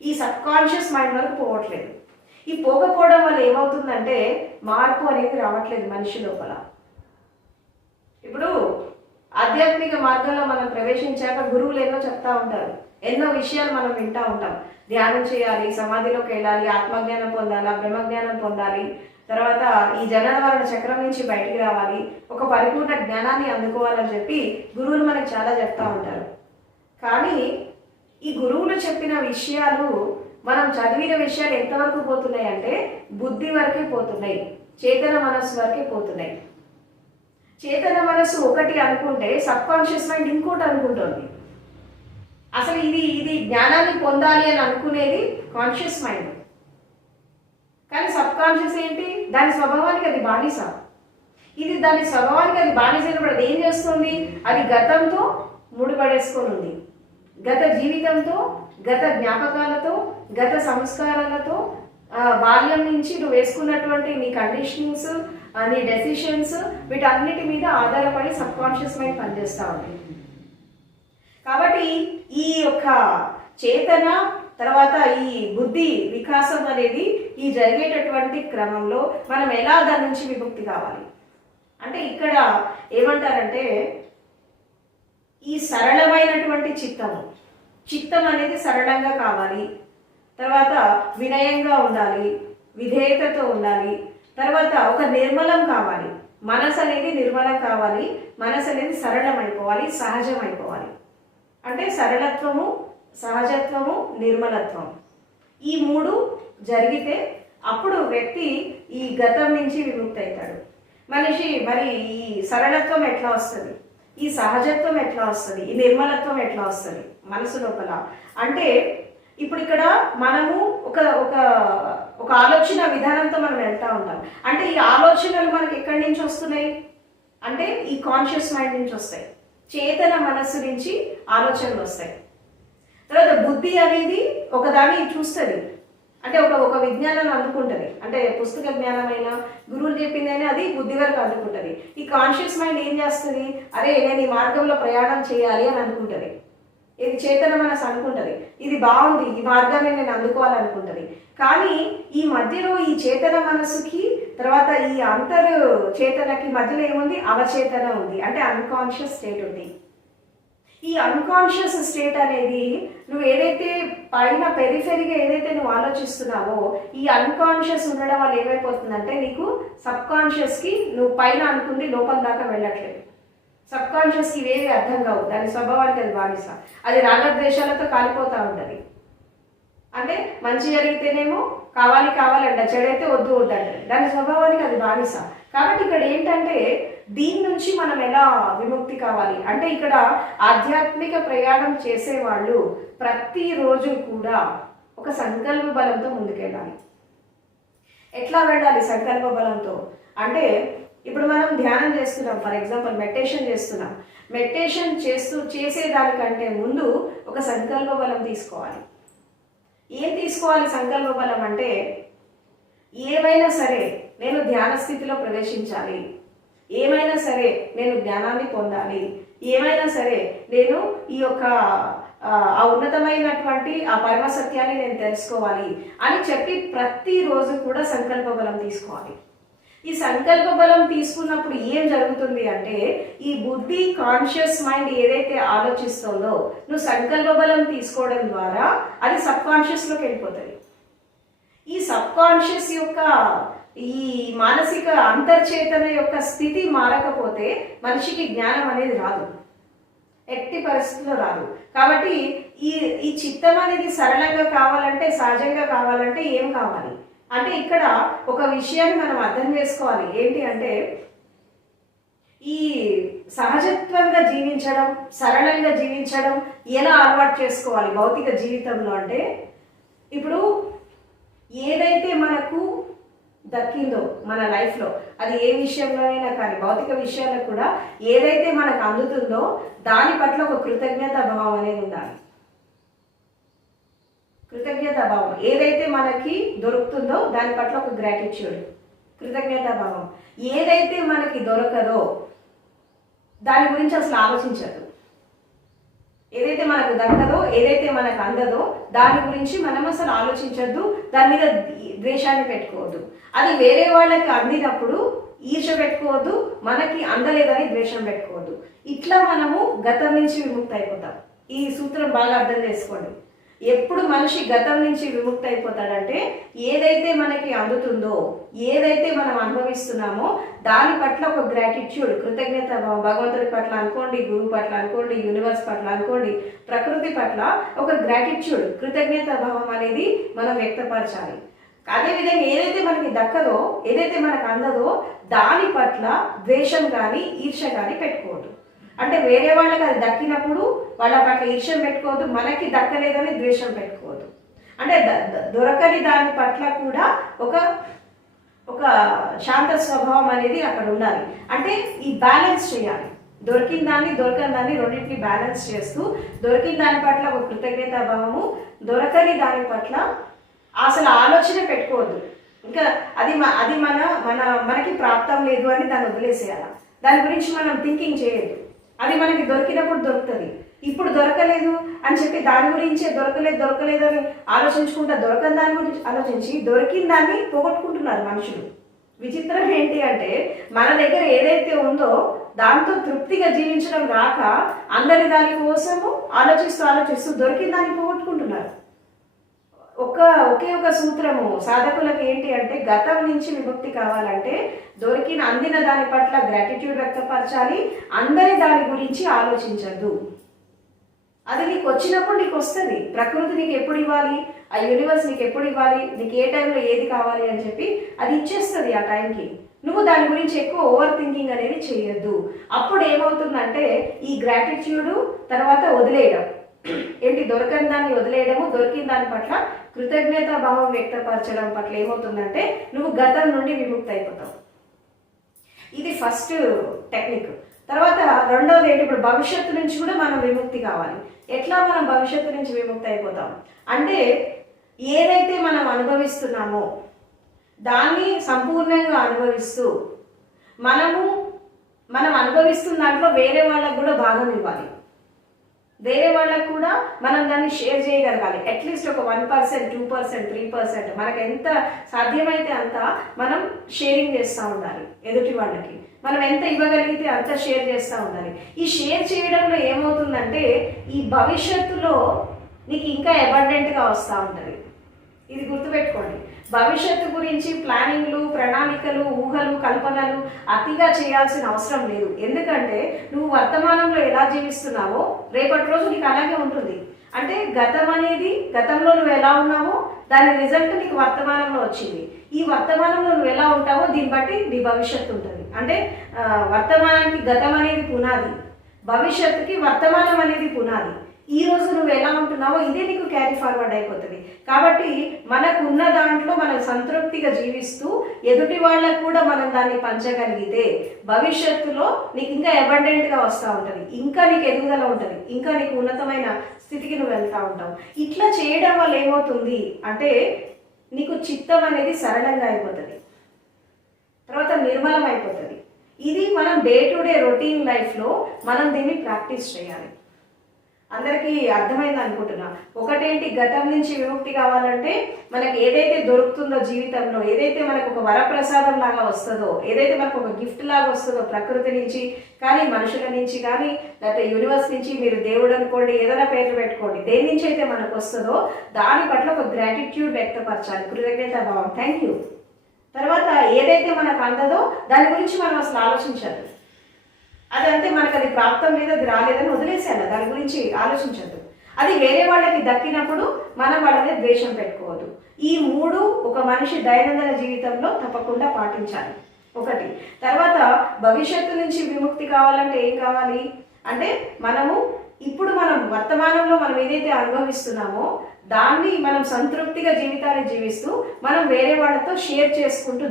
ఈ సబ్ కాన్షియస్ మైండ్ వరకు పోవట్లేదు. ఈ పోకపోవడం వల్ల ఏమవుతుందంటే మార్పు అనేది రావట్లేదు మనిషి లోపల. ఇప్పుడు ఆధ్యాత్మిక మార్గంలో మనం ప్రవేశించాక గురువులు ఎన్నో చెప్తా ఉంటారు, ఎన్నో విషయాలు మనం వింటూ ఉంటాం. ధ్యానం చేయాలి, సమాధిలోకి వెళ్ళాలి, ఆత్మజ్ఞానం పొందాలి, బ్రహ్మజ్ఞానం పొందాలి, తర్వాత ఈ జనన చక్రం నుంచి బయటికి రావాలి, ఒక పరిపూర్ణ జ్ఞానాన్ని అందుకోవాలని చెప్పి గురువులు మనకు చాలా చెప్తా ఉంటారు. కానీ ఈ గురువులు చెప్పిన విషయాలు, మనం చదివిన విషయాలు ఎంతవరకు పోతున్నాయి అంటే బుద్ధి వరకే పోతున్నాయి, చేతన మనస్సు వరకే పోతున్నాయి. చేతన మనస్సు ఒకటి అనుకుంటే సబ్ కాన్షియస్ మైండ్ ఇంకోటి అనుకుంటుంది. అసలు ఇది జ్ఞానాన్ని పొందాలి అని అనుకునేది కాన్షియస్ మైండ్. కానీ సబ్ కాన్షియస్ ఏంటి? దాని స్వభావానికి అది బానిస. ఇది దాని స్వభావానికి అది బానిస అయినప్పుడు అది ఏం చేస్తుంది? అది గతంతో ముడిపడేసుకొని ఉంది. గత జీవితంతో, గత జ్ఞాపకాలతో, గత సంస్కారాలతో బాల్యం నుంచి నువ్వు వేసుకున్నటువంటి నీ కండిషనింగ్స్, నీ డెసిషన్స్, వీటన్నిటి మీద ఆధారపడి సబ్ కాన్షియస్ మైండ్ పనిచేస్తూ ఉంటుంది. కాబట్టి ఈ యొక్క చేతన తర్వాత ఈ బుద్ధి వికాసం అనేది ఈ జరిగేటటువంటి క్రమంలో మనం ఎలా దాని నుంచి విముక్తి కావాలి అంటే ఇక్కడ ఏమంటారంటే ఈ సరళమైనటువంటి చిత్తం అనేది సరళంగా కావాలి, తర్వాత వినయంగా ఉండాలి, విధేయతతో ఉండాలి, తర్వాత ఒక నిర్మలం కావాలి, మనసు అనేది నిర్మలం కావాలి, మనసు అనేది సరళమైపోవాలి, సహజమైపోవాలి. అంటే సరళత్వము, సహజత్వము, నిర్మలత్వం ఈ మూడు జరిగితే అప్పుడు వ్యక్తి ఈ గతం నుంచి విముక్తి అవుతాడు. మనిషి మరి ఈ సరళత్వం ఎట్లా వస్తుంది, ఈ సహజత్వం ఎట్లా వస్తుంది, ఈ నిర్మలత్వం ఎట్లా వస్తుంది మనసు లోపల అంటే ఇప్పుడు ఇక్కడ మనము ఒక ఒక ఒక ఆలోచన విధానంతో మనం వెళ్తూ ఉంటాం. అంటే ఈ ఆలోచనలు మనకి ఎక్కడి నుంచి వస్తున్నాయి అంటే ఈ కాన్షియస్ మైండ్ నుంచి వస్తాయి, చేతన మనస్సు నుంచి ఆలోచనలు వస్తాయి. తర్వాత బుద్ధి అనేది ఒకదాన్ని చూస్తుంది, అంటే ఒక విజ్ఞానాన్ని అందుకుంటుంది. అంటే పుస్తక జ్ఞానమైన గురువులు చెప్పిందని అది బుద్ధి వరకు అందుకుంటుంది. ఈ కాన్షియస్ మైండ్ ఏం చేస్తుంది, అరే నేను ఈ మార్గంలో ప్రయాణం చేయాలి అని అనుకుంటుంది. ఇది చేతన మనసు అనుకుంటుంది, ఇది బాగుంది, ఈ మార్గాన్ని నేను అందుకోవాలనుకుంటుంది. కానీ ఈ మధ్యలో ఈ చేతన మనసుకి తర్వాత ఈ అంతర్ చేతనకి మధ్యలో ఏముంది, అవచేతన ఉంది, అంటే అన్కాన్షియస్ స్టేట్ ఉంది. ఈ అన్కాన్షియస్ స్టేట్ అనేది నువ్వు ఏదైతే పైన పెరిఫెరీగా ఏదైతే నువ్వు ఆలోచిస్తున్నావో ఈ అన్కాన్షియస్ ఉండడం వల్ల ఏమైపోతుందంటే నీకు సబ్ కాన్షియస్కి నువ్వు పైన అనుకుంది లోపల దాకా వెళ్ళట్లేదు. సబ్ కాన్షియస్కి ఇవేవి అర్థం కావు, దాని స్వభావానికి అది బానిస, అది రాగద్వేషాలతో కాలిపోతూ ఉంటుంది. అంటే మంచి జరిగితేనేమో కావాలంట, చెడైతే వద్దు వద్దంట, దాని స్వభావానికి అది బానిస. కాబట్టి ఇక్కడ ఏంటంటే దీని నుంచి మనం ఎలా విముక్తి కావాలి అంటే ఇక్కడ ఆధ్యాత్మిక ప్రయాణం చేసేవాళ్ళు ప్రతిరోజు కూడా ఒక సంకల్ప బలంతో ముందుకెళ్ళాలి. ఎట్లా వెళ్ళాలి సంకల్ప బలంతో అంటే ఇప్పుడు మనం ధ్యానం చేస్తున్నాం, ఫర్ ఎగ్జాంపుల్ మెడిటేషన్ చేస్తున్నాం. మెడిటేషన్ చేసేదానికంటే ముందు ఒక సంకల్ప బలం తీసుకోవాలి. ఏం తీసుకోవాలి సంకల్ప బలం అంటే ఏమైనా సరే నేను ధ్యాన స్థితిలో ప్రవేశించాలి, ఏమైనా సరే నేను జ్ఞానాన్ని పొందాలి, ఏమైనా సరే నేను ఈ యొక్క ఆ ఉన్నతమైనటువంటి ఆ పరమ సత్యాన్ని నేను తెలుసుకోవాలి అని చెప్పి ప్రతిరోజు కూడా సంకల్ప బలం తీసుకోవాలి. ఈ సంకల్ప బలం తీసుకున్నప్పుడు ఏం జరుగుతుంది అంటే ఈ బుద్ధి కాన్షియస్ మైండ్ ఏదైతే ఆలోచిస్తుందో నువ్వు సంకల్ప బలం తీసుకోవడం ద్వారా అది సబ్ కాన్షియస్లోకి వెళ్ళిపోతుంది. ఈ సబ్ కాన్షియస్ యొక్క ఈ మానసిక అంతర్చేతన యొక్క స్థితి మారకపోతే మనిషికి జ్ఞానం అనేది రాదు, ఎట్టి పరిస్థితుల్లో రాదు. కాబట్టి ఈ చిత్తం అనేది సరళంగా కావాలంటే, సహజంగా కావాలంటే ఏం కావాలి అంటే ఇక్కడ ఒక విషయాన్ని మనం అర్థం చేసుకోవాలి. ఏంటి అంటే ఈ సహజత్వంగా జీవించడం, సరళంగా జీవించడం ఎలా అలవాటు చేసుకోవాలి భౌతిక జీవితంలో అంటే ఇప్పుడు ఏదైతే మనకు దక్కిందో మన లైఫ్లో అది ఏ విషయంలోనైనా కానీ భౌతిక విషయాల్లో కూడా ఏదైతే మనకు అందుతుందో దాని పట్ల ఒక కృతజ్ఞతా భావం అనేది ఉండాలి. కృతజ్ఞతా భావం ఏదైతే మనకి దొరుకుతుందో దాని పట్ల ఒక గ్రాటిట్యూడ్, కృతజ్ఞతా భావం. ఏదైతే మనకి దొరకదో దాని గురించి అసలు ఆలోచించదు. ఏదైతే మనకు దక్కదో, ఏదైతే మనకు అందదో దాని గురించి మనం అసలు ఆలోచించద్దు, దాని మీద ద్వేషాన్ని పెట్టుకోవద్దు. అది వేరే వాళ్ళకి అందినప్పుడు ఈర్ష పెట్టుకోవద్దు, మనకి అందలేదని ద్వేషం పెట్టుకోవద్దు. ఇట్లా మనము గతం నుంచి విముక్తి అయిపోతాం. ఈ సూత్రం బాగా అర్థం చేసుకోండి. ఎప్పుడు మనిషి గతం నుంచి విముక్తి అయిపోతాడంటే ఏదైతే మనకి అందుతుందో, ఏదైతే మనం అనుభవిస్తున్నామో దాని పట్ల ఒక గ్రాటిట్యూడ్, కృతజ్ఞత భావం, భగవంతుడి పట్ల అనుకోండి, గురువు పట్ల అనుకోండి, యూనివర్స్ పట్ల అనుకోండి, ప్రకృతి పట్ల ఒక గ్రాటిట్యూడ్, కృతజ్ఞత భావం అనేది మనం వ్యక్తపరచాలి. అదేవిధంగా ఏదైతే మనకి దక్కదో, ఏదైతే మనకు అందదో దాని పట్ల ద్వేషం కానీ ఈర్ష కానీ పెట్టుకోవద్దు. అంటే వేరే వాళ్ళకి అది దక్కినప్పుడు వాళ్ళ పట్ల ఈర్ష్యం పెట్టుకోవద్దు, మనకి దక్కలేదని ద్వేషం పెట్టుకోవద్దు. అంటే దొరకని దాని పట్ల కూడా ఒక శాంత స్వభావం అనేది అక్కడ ఉండాలి. అంటే ఈ బ్యాలెన్స్ చేయాలి, దొరికిన దాన్ని దొరకని దాన్ని రెండింటిని బ్యాలెన్స్ చేస్తూ దొరికిన దాని పట్ల ఒక కృతజ్ఞతా భావము, దొరకని దాని పట్ల అసలు ఆలోచన పెట్టుకోవద్దు. ఇంకా అది మనకి ప్రాప్తం లేదు అని దాన్ని వదిలేసేయాలి. దాని గురించి మనం థింకింగ్ చేయొద్దు. అది మనకి దొరికినప్పుడు దొరుకుతుంది. ఇప్పుడు దొరకలేదు అని చెప్పి దాని గురించే దొరకలేదు అని ఆలోచించుకుంటా దొరకని దాని గురించి ఆలోచించి దొరికిన దాన్ని పోగొట్టుకుంటున్నారు మనుషులు. విచిత్రం ఏంటి అంటే మన దగ్గర ఏదైతే ఉందో దాంతో తృప్తిగా జీవించడం రాక అందరి దాని కోసము ఆలోచిస్తూ దొరికిన దాన్ని పోగొట్టుకుంటున్నారు. ఒకే ఒక సూత్రము సాధకులకు ఏంటి అంటే గతం నుంచి విముక్తి కావాలంటే అందిన దాని పట్ల గ్రాటిట్యూడ్ వ్యక్తపరచాలి. అందరి దాని గురించి ఆలోచించద్దు. అది నీకు వచ్చినప్పుడు నీకు వస్తుంది. ప్రకృతి నీకు ఎప్పుడు ఇవ్వాలి, ఆ యూనివర్స్ నీకు ఎప్పుడు ఇవ్వాలి, నీకు ఏ టైంలో ఏది కావాలి అని చెప్పి అది ఇచ్చేస్తుంది ఆ టైంకి. నువ్వు దాని గురించి ఎక్కువ ఓవర్ థింకింగ్ అనేది చేయొద్దు. అప్పుడు ఏమవుతుందంటే ఈ గ్రాటిట్యూడ్ తర్వాత వదిలేయడం ఏంటి, దొరకని దాన్ని వదిలేయడము, దొరికిన దాని పట్ల కృతజ్ఞతా భావం వ్యక్తపరచడం పట్ల ఏమవుతుందంటే నువ్వు గతం నుండి విముక్తి అయిపోతావు. ఇది ఫస్ట్ టెక్నిక్. తర్వాత రెండవది ఏంటి, ఇప్పుడు భవిష్యత్తు నుంచి కూడా మనం విముక్తి కావాలి. ఎట్లా మనం భవిష్యత్తు నుంచి విముక్తి అయిపోతాం అంటే ఏదైతే మనం అనుభవిస్తున్నామో దాన్ని సంపూర్ణంగా అనుభవిస్తూ మనం అనుభవిస్తున్న దాంట్లో వేరే వాళ్ళకు కూడా భాగం ఇవ్వాలి. వేరే వాళ్ళకు కూడా మనం దాన్ని షేర్ చేయగలగాలి. అట్లీస్ట్ ఒక 1%, 2%, 3% మనకు ఎంత సాధ్యమైతే అంత మనం షేరింగ్ చేస్తూ ఉండాలి. ఎదుటి వాళ్ళకి మనం ఎంత ఇవ్వగలిగితే అంత షేర్ చేస్తూ ఉండాలి. ఈ షేర్ చేయడంలో ఏమవుతుందంటే ఈ భవిష్యత్తులో నీకు ఇంకా అబండెంట్గా వస్తూ ఉంటుంది. ఇది గుర్తుపెట్టుకోండి. భవిష్యత్తు గురించి ప్లానింగ్లు, ప్రణాళికలు, ఊహలు, కల్పనలు అతిగా చేయాల్సిన అవసరం లేదు. ఎందుకంటే నువ్వు వర్తమానంలో ఎలా జీవిస్తున్నావో రేపటి రోజు నీకు అలాగే ఉంటుంది. అంటే గతంలో నువ్వు ఎలా ఉన్నావో దాని రిజల్ట్ నీకు వర్తమానంలో వచ్చింది. ఈ వర్తమానంలో నువ్వు ఎలా ఉంటావో దీన్ని బట్టి నీ భవిష్యత్తు ఉంటుంది. అంటే వర్తమానానికి గతం అనేది పునాది, భవిష్యత్తుకి వర్తమానం అనేది పునాది. ఈ రోజు నువ్వు ఎలా ఉంటున్నావో ఇదే నీకు క్యారీ ఫార్వర్డ్ అయిపోతుంది. కాబట్టి మనకున్న దాంట్లో మనం సంతృప్తిగా జీవిస్తూ ఎదుటి వాళ్ళకు కూడా మనం దాన్ని పంచగలిగితే భవిష్యత్తులో నీకు ఇంకా అబండెంట్గా వస్తూ ఉంటుంది, ఇంకా నీకు ఎదుగుదల ఉంటుంది, ఇంకా నీకు ఉన్నతమైన స్థితికి నువ్వు వెళ్తూ ఉంటావు. ఇట్లా చేయడం వల్ల ఏమవుతుంది అంటే నీకు చిత్తం అనేది సరళంగా అయిపోతుంది, తర్వాత నిర్మలం అయిపోతుంది. ఇది మనం డే టు డే రొటీన్ లైఫ్లో మనం దీన్ని ప్రాక్టీస్ చేయాలి. అందరికీ అర్థమైంది అనుకుంటున్నా. ఒకటేంటి, గతం నుంచి విముక్తి కావాలంటే మనకి ఏదైతే దొరుకుతుందో జీవితంలో, ఏదైతే మనకు ఒక వరప్రసాదం లాగా వస్తుందో, ఏదైతే మనకు ఒక గిఫ్ట్ లాగా వస్తుందో ప్రకృతి నుంచి కానీ, మనుషుల నుంచి కానీ, లేకపోతే యూనివర్స్ నుంచి, మీరు దేవుడు అనుకోండి, ఏదైనా పేర్లు పెట్టుకోండి, దేని నుంచి అయితే మనకు వస్తుందో దాని పట్ల ఒక గ్రాటిట్యూడ్ వ్యక్తపరచాలి, కృతజ్ఞతా భావం. Thank you. తర్వాత ఏదైతే మనకు అందదో దాని గురించి మనం అసలు ఆలోచించాలి. అదంటే మనకు అది ప్రాప్తం లేదు, అది రాలేదని వదిలేసేయాలి, దాని గురించి ఆలోచించద్దు. అది వేరే వాళ్ళకి దక్కినప్పుడు మనం వాళ్ళని ద్వేషం పెట్టుకోవద్దు. ఈ మూడు ఒక మనిషి దైనందిన జీవితంలో తప్పకుండా పాటించాలి. ఒకటి. తర్వాత భవిష్యత్తు నుంచి విముక్తి కావాలంటే ఏం కావాలి అంటే ఇప్పుడు మనం వర్తమానంలో మనం ఏదైతే అనుభవిస్తున్నామో దాన్ని మనం సంతృప్తిగా జీవితాన్ని జీవిస్తూ మనం వేరే వాళ్ళతో షేర్ చేసుకుంటూ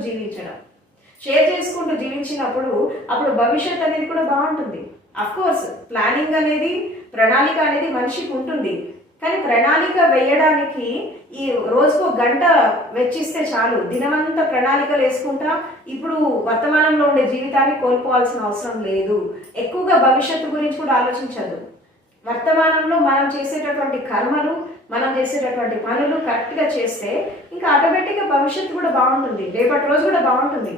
జీవించినప్పుడు అప్పుడు భవిష్యత్ అనేది కూడా బాగుంటుంది. అఫ్కోర్స్ ప్లానింగ్ అనేది, ప్రణాళిక అనేది మనిషికి ఉంటుంది. కానీ ప్రణాళిక వేయడానికి ఈ రోజుకు గంట వెచ్చిస్తే చాలు. దినమంతా ప్రణాళికలు వేసుకుంటా ఇప్పుడు వర్తమానంలో ఉండే జీవితాన్ని కోల్పోవాల్సిన అవసరం లేదు. ఎక్కువగా భవిష్యత్తు గురించి కూడా ఆలోచించదు. వర్తమానంలో మనం చేసేటటువంటి కర్మలు, మనం చేసేటటువంటి పనులు కరెక్ట్గా చేస్తే ఇంకా ఆటోమేటిక్గా భవిష్యత్తు కూడా బాగుంటుంది, రేపటి రోజు కూడా బాగుంటుంది.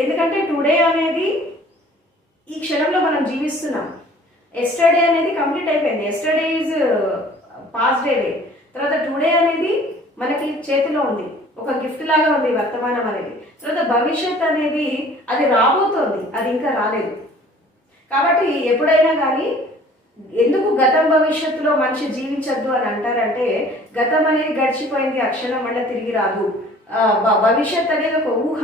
ఎందుకంటే టుడే అనేది ఈ క్షణంలో మనం జీవిస్తున్నాం. ఎస్టర్డే అనేది కంప్లీట్ అయిపోయింది. Yesterday is past day. తర్వాత టుడే అనేది మనకి చేతిలో ఉంది, ఒక గిఫ్ట్ లాగా ఉంది వర్తమానం అనేది. తర్వాత భవిష్యత్ అనేది అది రాబోతోంది, అది ఇంకా రాలేదు. కాబట్టి ఎప్పుడైనా కానీ ఎందుకు గతం భవిష్యత్తులో మనిషి జీవించద్దు అని అంటారంటే గతం అనేది గడిచిపోయింది, అక్షరం వల్ల తిరిగి రాదు. భవిష్యత్ అనేది ఒక ఊహ,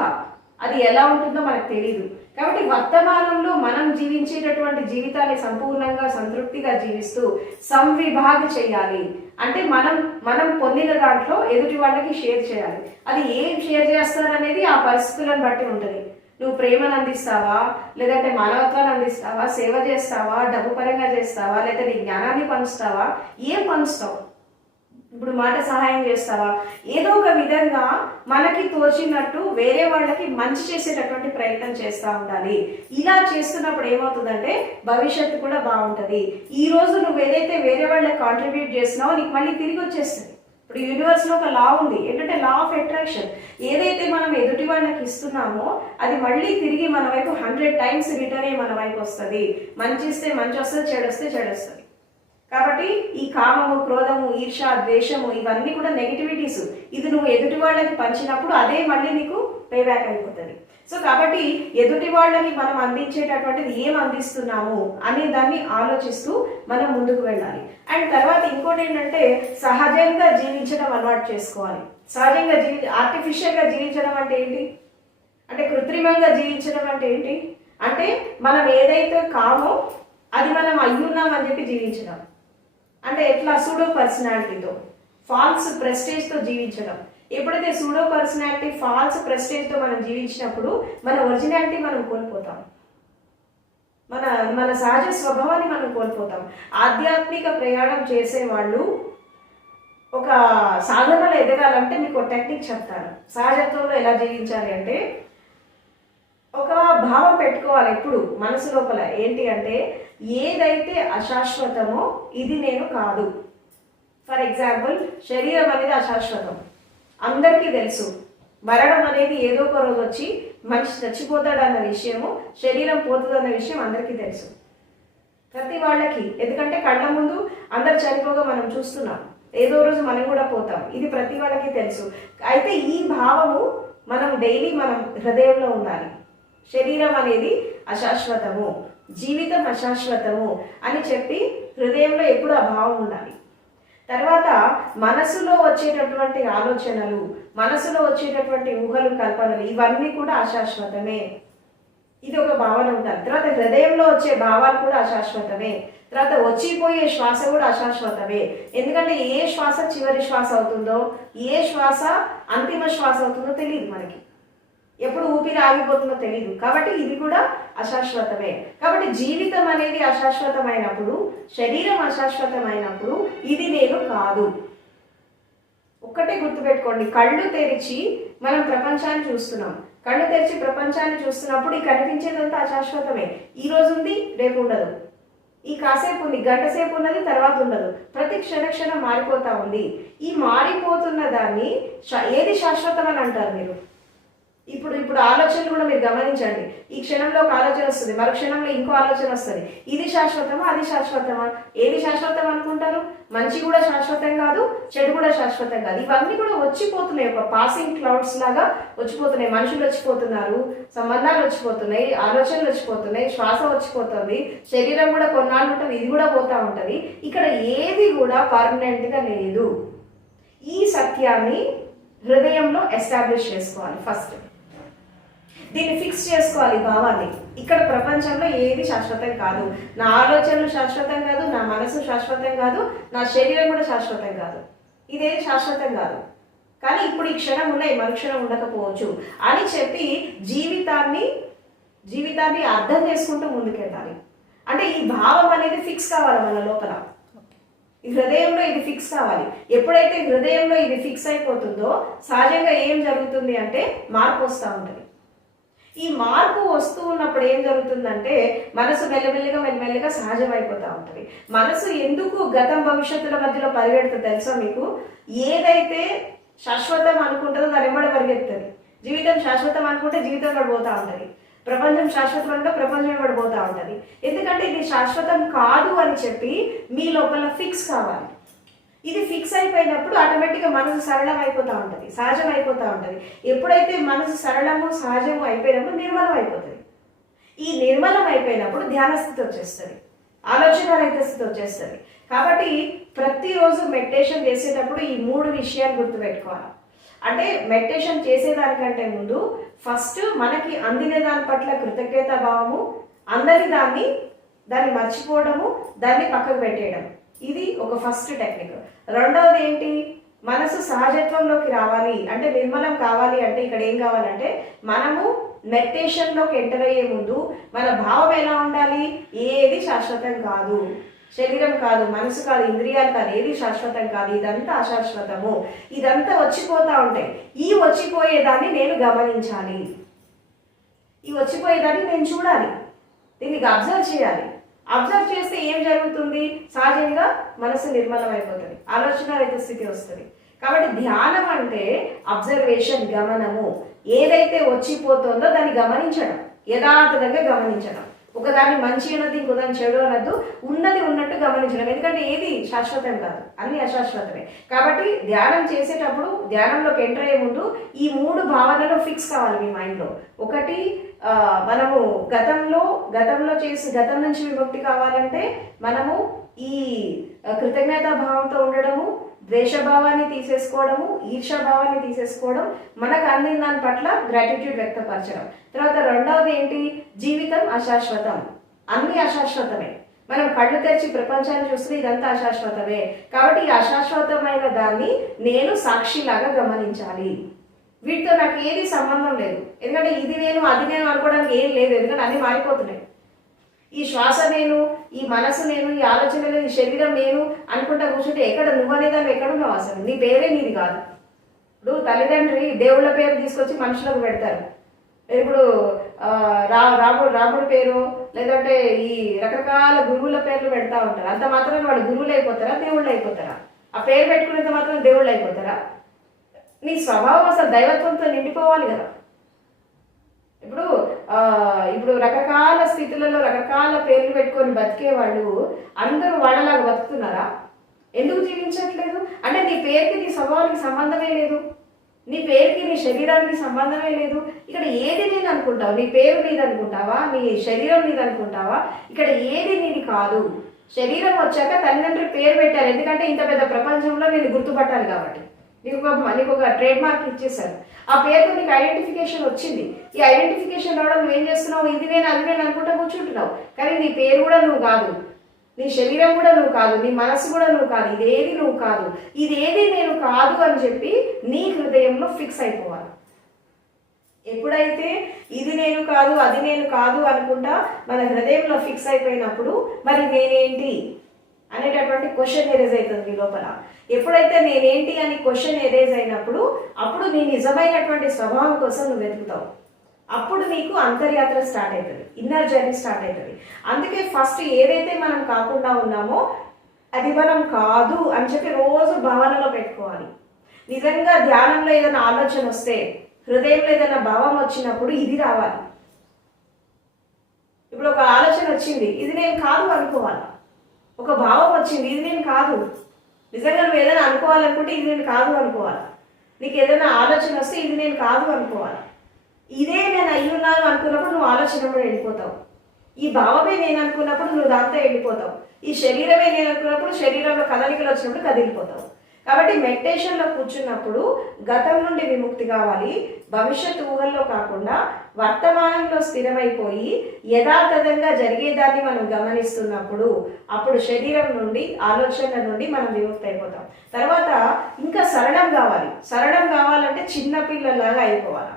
అది ఎలా ఉంటుందో మనకు తెలియదు. కాబట్టి వర్తమానంలో మనం జీవించేటటువంటి జీవితాన్ని సంపూర్ణంగా సంతృప్తిగా జీవిస్తూ సంవిభాగ చేయాలి. అంటే మనం పొందిన దాంట్లో ఎదుటి వాళ్ళకి షేర్ చేయాలి. అది ఏం షేర్ చేస్తారనేది ఆ పరిస్థితులను బట్టి ఉంటుంది. నువ్వు ప్రేమను అందిస్తావా, లేదంటే మానవత్వాన్ని అందిస్తావా, సేవ చేస్తావా, డబ్బు పరంగా చేస్తావా, లేదా నీ జ్ఞానాన్ని పంచుతావా, ఏం పంచుతావు? ఇప్పుడు మాట సహాయం చేస్తావా? ఏదో ఒక విధంగా మనకి తోచినట్టు వేరే వాళ్ళకి మంచి చేసేటటువంటి ప్రయత్నం చేస్తూ ఉండాలి. ఇలా చేస్తున్నప్పుడు ఏమవుతుందంటే భవిష్యత్తు కూడా బాగుంటుంది. ఈ రోజు నువ్వు ఏదైతే వేరే వాళ్ళకి కాంట్రిబ్యూట్ చేస్తున్నావో నీకు మళ్ళీ తిరిగి వచ్చేస్తుంది. ఇప్పుడు యూనివర్స్లో ఒక లా ఉంది, ఏంటంటే లా ఆఫ్ అట్రాక్షన్. ఏదైతే మనం ఎదుటి వాళ్ళకి ఇస్తున్నామో అది మళ్ళీ తిరిగి మన వైపు 100 times రిటర్న్ అయ్యి మన వైపు వస్తుంది. మంచి ఇస్తే మంచి వస్తుంది, చెడు వస్తే చెడు వస్తుంది. కాబట్టి ఈ కామము, క్రోధము, ఈర్ష, ద్వేషము ఇవన్నీ కూడా నెగిటివిటీస్. ఇది నువ్వు ఎదుటి వాళ్ళకి పంచినప్పుడు అదే మళ్ళీ నీకు పేబ్యాక్ అయిపోతుంది. సో కాబట్టి ఎదుటి వాళ్ళకి మనం అందించేటటువంటిది ఏం అందిస్తున్నాము అనే దాన్ని ఆలోచిస్తూ మనం ముందుకు వెళ్ళాలి. అండ్ తర్వాత ఇంకోటి ఏంటంటే సహజంగా జీవించడం అలవాటు చేసుకోవాలి. సహజంగా ఆర్టిఫిషియల్గా జీవించడం అంటే ఏంటి? అంటే కృత్రిమంగా జీవించడం అంటే ఏంటి? అంటే మనం ఏదైతే కామో అది మనం అయ్యున్నామని చెప్పి జీవించడం. అంటే ఎట్లా? సూడో పర్సనాలిటీతో, ఫాల్స్ ప్రెస్టేజ్తో జీవించడం. ఎప్పుడైతే సూడో పర్సనాలిటీ, ఫాల్స్ ప్రెస్టేజ్తో మనం జీవించినప్పుడు మన ఒరిజినాలిటీ మనం కోల్పోతాం, మన సహజ స్వభావాన్ని మనం కోల్పోతాం. ఆధ్యాత్మిక ప్రయాణం చేసేవాళ్ళు ఒక సాధనలో ఎదగాలంటే మీకు ఒక టెక్నిక్ చెప్తాను. సహజత్వంలో ఎలా జీవించాలి అంటే ఒక భావం పెట్టుకోవాలి ఎప్పుడు మనసు లోపల. ఏంటి అంటే ఏదైతే అశాశ్వతమో ఇది నేను కాదు. ఫర్ ఎగ్జాంపుల్, శరీరం అనేది అశాశ్వతం, అందరికీ తెలుసు. మరణం అనేది ఏదో ఒక రోజు వచ్చి మనిషి చచ్చిపోతాడన్న విషయము, శరీరం పోతుందన్న విషయం అందరికీ తెలుసు, ప్రతి వాళ్ళకి. ఎందుకంటే కళ్ళ ముందు అందరు చనిపోగా మనం చూస్తున్నాం, ఏదో రోజు మనం కూడా పోతాం, ఇది ప్రతి వాళ్ళకి తెలుసు. అయితే ఈ భావము మనం డైలీ మనం హృదయంలో ఉండాలి. శరీరం అనేది అశాశ్వతము, జీవితం అశాశ్వతము అని చెప్పి హృదయంలో ఎప్పుడు ఆ భావం ఉండాలి. తర్వాత మనసులో వచ్చేటటువంటి ఆలోచనలు, మనసులో వచ్చేటటువంటి ఊహలు, కల్పనలు ఇవన్నీ కూడా అశాశ్వతమే, ఇది ఒక భావన ఉండాలి. తర్వాత హృదయంలో వచ్చే భావాలు కూడా అశాశ్వతమే. తర్వాత వచ్చిపోయే శ్వాస కూడా అశాశ్వతమే. ఎందుకంటే ఏ శ్వాస చివరి శ్వాస అవుతుందో, ఏ శ్వాస అంతిమ శ్వాస అవుతుందో తెలియదు మనకి, ఎప్పుడు ఊపిరి ఆగిపోతుందో తెలియదు. కాబట్టి ఇది కూడా అశాశ్వతమే. కాబట్టి జీవితం అనేది అశాశ్వతమైనప్పుడు, శరీరం అశాశ్వతమైనప్పుడు ఇది నేను కాదు. ఒక్కటే గుర్తుపెట్టుకోండి, కళ్ళు తెరిచి మనం ప్రపంచాన్ని చూస్తున్నాం. కళ్ళు తెరిచి ప్రపంచాన్ని చూస్తున్నప్పుడు ఈ కనిపించేదంతా అశాశ్వతమే. ఈ రోజు ఉంది, రేపు ఉండదు. ఈ కాసేపు ఉంది, గంట సేపు ఉన్నది, తర్వాత ఉండదు. ప్రతి క్షణక్షణం మారిపోతా ఉంది. ఈ మారిపోతున్న దాన్ని ఏది శాశ్వతం అని అంటారు మీరు? ఇప్పుడు ఆలోచనలు కూడా మీరు గమనించండి. ఈ క్షణంలో ఒక ఆలోచన వస్తుంది, మరో క్షణంలో ఇంకో ఆలోచన వస్తుంది. ఇది శాశ్వతమా, అది శాశ్వతమా? ఏది శాశ్వతం అనుకుంటారు? మంచి కూడా శాశ్వతం కాదు, చెడు కూడా శాశ్వతం కాదు. ఇవన్నీ కూడా వచ్చిపోతున్నాయి, ఒక పాసింగ్ క్లౌడ్స్ లాగా వచ్చిపోతున్నాయి. మనుషులు వచ్చిపోతున్నారు, సంబంధాలు వచ్చిపోతున్నాయి, ఆలోచనలు వచ్చిపోతున్నాయి, శ్వాస వచ్చిపోతుంది, శరీరం కూడా కొన్నాళ్ళు ఉంటుంది, ఇది కూడా పోతా ఉంటుంది. ఇక్కడ ఏది కూడా పర్మనెంట్గా లేదు. ఈ సత్యాన్ని హృదయంలో ఎస్టాబ్లిష్ చేసుకోవాలి. ఫస్ట్ దీన్ని ఫిక్స్ చేసుకోవాలి భావాన్ని. ఇక్కడ ప్రపంచంలో ఏది శాశ్వతం కాదు, నా ఆలోచనలు శాశ్వతం కాదు, నా మనసు శాశ్వతం కాదు, నా శరీరం కూడా శాశ్వతం కాదు, ఇదేది శాశ్వతం కాదు. కానీ ఇప్పుడు ఈ క్షణం ఉన్నాయి, మరుక్షణం ఉండకపోవచ్చు అని చెప్పి జీవితాన్ని అర్థం చేసుకుంటూ ముందుకెళ్ళాలి. అంటే ఈ భావం అనేది ఫిక్స్ కావాలి మన లోపల, ఈ హృదయంలో ఇది ఫిక్స్ కావాలి. ఎప్పుడైతే హృదయంలో ఇది ఫిక్స్ అయిపోతుందో సహజంగా ఏం జరుగుతుంది అంటే మార్పు వస్తూ ఉంటుంది. ఈ మార్పు వస్తూ ఉన్నప్పుడు ఏం జరుగుతుందంటే మనసు మెల్లమెల్లగా సహజం అయిపోతూ ఉంటుంది. మనసు ఎందుకు గతం భవిష్యత్తుల మధ్యలో పరిగెడుతుంది తెలుసా మీకు? ఏదైతే శాశ్వతం అనుకుంటుందో దాని వెంబడి పరిగెడుతుంది. జీవితం శాశ్వతం అనుకుంటే జీవితం పడిపోతూ ఉంటుంది, ప్రపంచం శాశ్వతం అంటే ప్రపంచం పడిపోతూ ఉంటుంది. ఎందుకంటే ఇది శాశ్వతం కాదు అని చెప్పి మీ లోపల ఫిక్స్ కావాలి. ఇది ఫిక్స్ అయిపోయినప్పుడు ఆటోమేటిక్గా మనసు సరళం అయిపోతూ ఉంటుంది, సహజం అయిపోతూ ఉంటుంది. ఎప్పుడైతే మనసు సరళము సహజము అయిపోయినప్పుడు నిర్మలం అయిపోతుంది. ఈ నిర్మలం అయిపోయినప్పుడు ధ్యాన స్థితి వచ్చేస్తుంది, ఆలోచన రహిత స్థితి వచ్చేస్తుంది. కాబట్టి ప్రతిరోజు మెడిటేషన్ చేసేటప్పుడు ఈ 3 విషయాలు గుర్తుపెట్టుకోవాలి. అంటే మెడిటేషన్ చేసేదానికంటే ముందు ఫస్ట్ మనకి అందిన దాని పట్ల కృతజ్ఞత భావము, అందని దాన్ని మర్చిపోవడము, దాన్ని పక్కకు పెట్టేయడం, ఇది ఒక ఫస్ట్ టెక్నిక్. రెండవది ఏంటి? మనసు సహజత్వంలోకి రావాలి అంటే నిర్మలం కావాలి అంటే ఇక్కడ ఏం కావాలంటే మనము మెడిటేషన్లోకి ఎంటర్ అయ్యే ముందు మన భావం ఎలా ఉండాలి? ఏది శాశ్వతం కాదు, శరీరం కాదు, మనసు కాదు, ఇంద్రియాలు కాదు, ఏది శాశ్వతం కాదు, ఇదంతా అశాశ్వతము, ఇదంతా వచ్చిపోతూ ఉంటాయి. ఈ వచ్చిపోయేదాన్ని నేను గమనించాలి, ఈ వచ్చిపోయేదాన్ని నేను చూడాలి, దీనికి అబ్జర్వ్ చేయాలి. అబ్జర్వ్ చేస్తే ఏం జరుగుతుంది? సహజంగా మనసు నిర్మలమైపోతుంది, ఆలోచన రహిత స్థితి వస్తుంది. కాబట్టి ధ్యానం అంటే అబ్జర్వేషన్, గమనము. ఏదైతే వచ్చిపోతుందో దాన్ని గమనించడం, యథాతథంగా గమనించడం. ఒకదాన్ని మంచి అనద్దు, ఇంకోదాన్ని చెడు అనద్దు, ఉన్నది ఉన్నట్టు గమనించడం. ఎందుకంటే ఏది శాశ్వతం కాదు, అన్ని అశాశ్వతమే. కాబట్టి ధ్యానం చేసేటప్పుడు, ధ్యానంలోకి ఎంటర్ అయ్యే ముందు ఈ 3 భావనలు ఫిక్స్ కావాలి మీ మైండ్లో. ఒకటి, మనము గతం నుంచి విముక్తి కావాలంటే మనము ఈ కృతజ్ఞతా భావంతో ఉండడము, ద్వేషభావాన్ని తీసేసుకోవడము, ఈర్షాభావాన్ని తీసేసుకోవడం, మనకు అందిన దాని పట్ల గ్రాటిట్యూడ్ వ్యక్తపరచడం. తర్వాత రెండవది ఏంటి? జీవితం అశాశ్వతం, అన్ని అశాశ్వతమే. మనం కళ్ళు తెరిచి ప్రపంచాన్ని చూస్తే ఇదంతా అశాశ్వతమే. కాబట్టి ఈ అశాశ్వతమైన దాన్ని నేను సాక్షిలాగా గమనించాలి. వీటితో నాకు ఏది సంబంధం లేదు, ఎందుకంటే ఇది నేను అది నేను అనుకోవడానికి ఏం లేదు, ఎందుకంటే అన్నీ మారిపోతున్నాయి. ఈ శ్వాస నేను, ఈ మనసు నేను, ఈ ఆలోచన నేను, ఈ శరీరం నేను అనుకుంటా కూర్చుంటే ఎక్కడ నువ్వనేదాన్ని ఎక్కడున్నావు? అసలు నీ పేరే నీది కాదు. ఇప్పుడు తల్లిదండ్రి దేవుళ్ళ పేరు తీసుకొచ్చి మనుషులకు పెడతారు. ఇప్పుడు రాముడి పేరు, లేదంటే ఈ రకరకాల గురువుల పేర్లు పెడతా ఉంటారు. అంత మాత్రం వాళ్ళు గురువులు అయిపోతారా, దేవుళ్ళు అయిపోతారా? ఆ పేరు పెట్టుకునేంత మాత్రం దేవుళ్ళు అయిపోతారా? నీ స్వభావం అసలు దైవత్వంతో నిండిపోవాలి కదా. ఇప్పుడు రకరకాల స్థితులలో రకరకాల పేర్లు పెట్టుకొని బతికే వాళ్ళు అందరూ వాళ్ళలాగా బతుకుతున్నారా? ఎందుకు జీవించట్లేదు? అంటే నీ పేరుకి నీ స్వభావానికి సంబంధమే లేదు, నీ పేరుకి నీ శరీరానికి సంబంధమే లేదు. ఇక్కడ ఏది నేను అనుకుంటావు? నీ పేరు నీది అనుకుంటావా, నీ శరీరం నీది అనుకుంటావా? ఇక్కడ ఏది నీది కాదు. శరీరం వచ్చాక తల్లిదండ్రులు పేరు పెట్టారు, ఎందుకంటే ఇంత పెద్ద ప్రపంచంలో నేను గుర్తుపట్టాలి కాబట్టి. నీకు ఒక ట్రేడ్ మార్క్ ఇచ్చేసారు, ఆ పేరుతో నీకు ఐడెంటిఫికేషన్ వచ్చింది. ఈ ఐడెంటిఫికేషన్ రావడం నువ్వు ఏం చేస్తున్నావు? ఇది నేను అది నేను అనుకుంటా కూర్చుంటున్నావు. కానీ నీ పేరు కూడా నువ్వు కాదు, నీ శరీరం కూడా నువ్వు కాదు, నీ మనసు కూడా నువ్వు కాదు, ఇదేది నువ్వు కాదు, ఇదేది నేను కాదు అని చెప్పి నీ హృదయంలో ఫిక్స్ అయిపోవాలి. ఎప్పుడైతే ఇది నేను కాదు, అది నేను కాదు అనుకుంటా మన హృదయంలో ఫిక్స్ అయిపోయినప్పుడు మరి నేనేంటి అనేటటువంటి క్వశ్చన్ ఎరేజ్ అవుతుంది మీ లోపల. ఎప్పుడైతే నేనేంటి అని క్వశ్చన్ ఎరేజ్ అయినప్పుడు అప్పుడు నీ నిజమైనటువంటి స్వభావం కోసం నువ్వు వెతుకుతావు. అప్పుడు నీకు అంతర్యాత్ర స్టార్ట్ అవుతుంది, ఇన్నర్ జర్నీ స్టార్ట్ అవుతుంది. అందుకే ఫస్ట్ ఏదైతే మనం కాకుండా ఉన్నామో అది మనం కాదు అని చెప్పి రోజు భావనలో పెట్టుకోవాలి. నిజంగా ధ్యానంలో ఏదైనా ఆలోచన వస్తే, హృదయంలో ఏదైనా భావం వచ్చినప్పుడు ఇది రావాలి. ఇప్పుడు ఒక ఆలోచన వచ్చింది, ఇది నేను కాదు అనుకోవాలి. ఒక భావం వచ్చింది, ఇది నేను కాదు. నిజంగా నువ్వు ఏదైనా అనుకోవాలనుకుంటే ఇది నేను కాదు అనుకోవాలి. నీకు ఏదైనా ఆలోచన వస్తే ఇది నేను కాదు అనుకోవాలి. ఇదే నేను అయ్యున్నాను అనుకున్నప్పుడు నువ్వు ఆలోచన కూడా వెళ్ళిపోతావు. ఈ భావమే నేను అనుకున్నప్పుడు నువ్వు దాంతో వెళ్ళిపోతావు. ఈ శరీరమే నేను అనుకున్నప్పుడు శరీరంలో కదలికలు వచ్చినప్పుడు కదిలిపోతావు. కాబట్టి మెడిటేషన్లో కూర్చున్నప్పుడు గతం నుండి విముక్తి కావాలి, భవిష్యత్ ఊహల్లో కాకుండా వర్తమానంలో స్థిరమైపోయి యథాతథంగా జరిగేదాన్ని మనం గమనిస్తున్నప్పుడు అప్పుడు శరీరం నుండి, ఆలోచనల నుండి మనం విముక్తి అయిపోతాం. తర్వాత ఇంకా సరళం కావాలి. సరళం కావాలంటే చిన్నపిల్లలాగా అయిపోవాలి.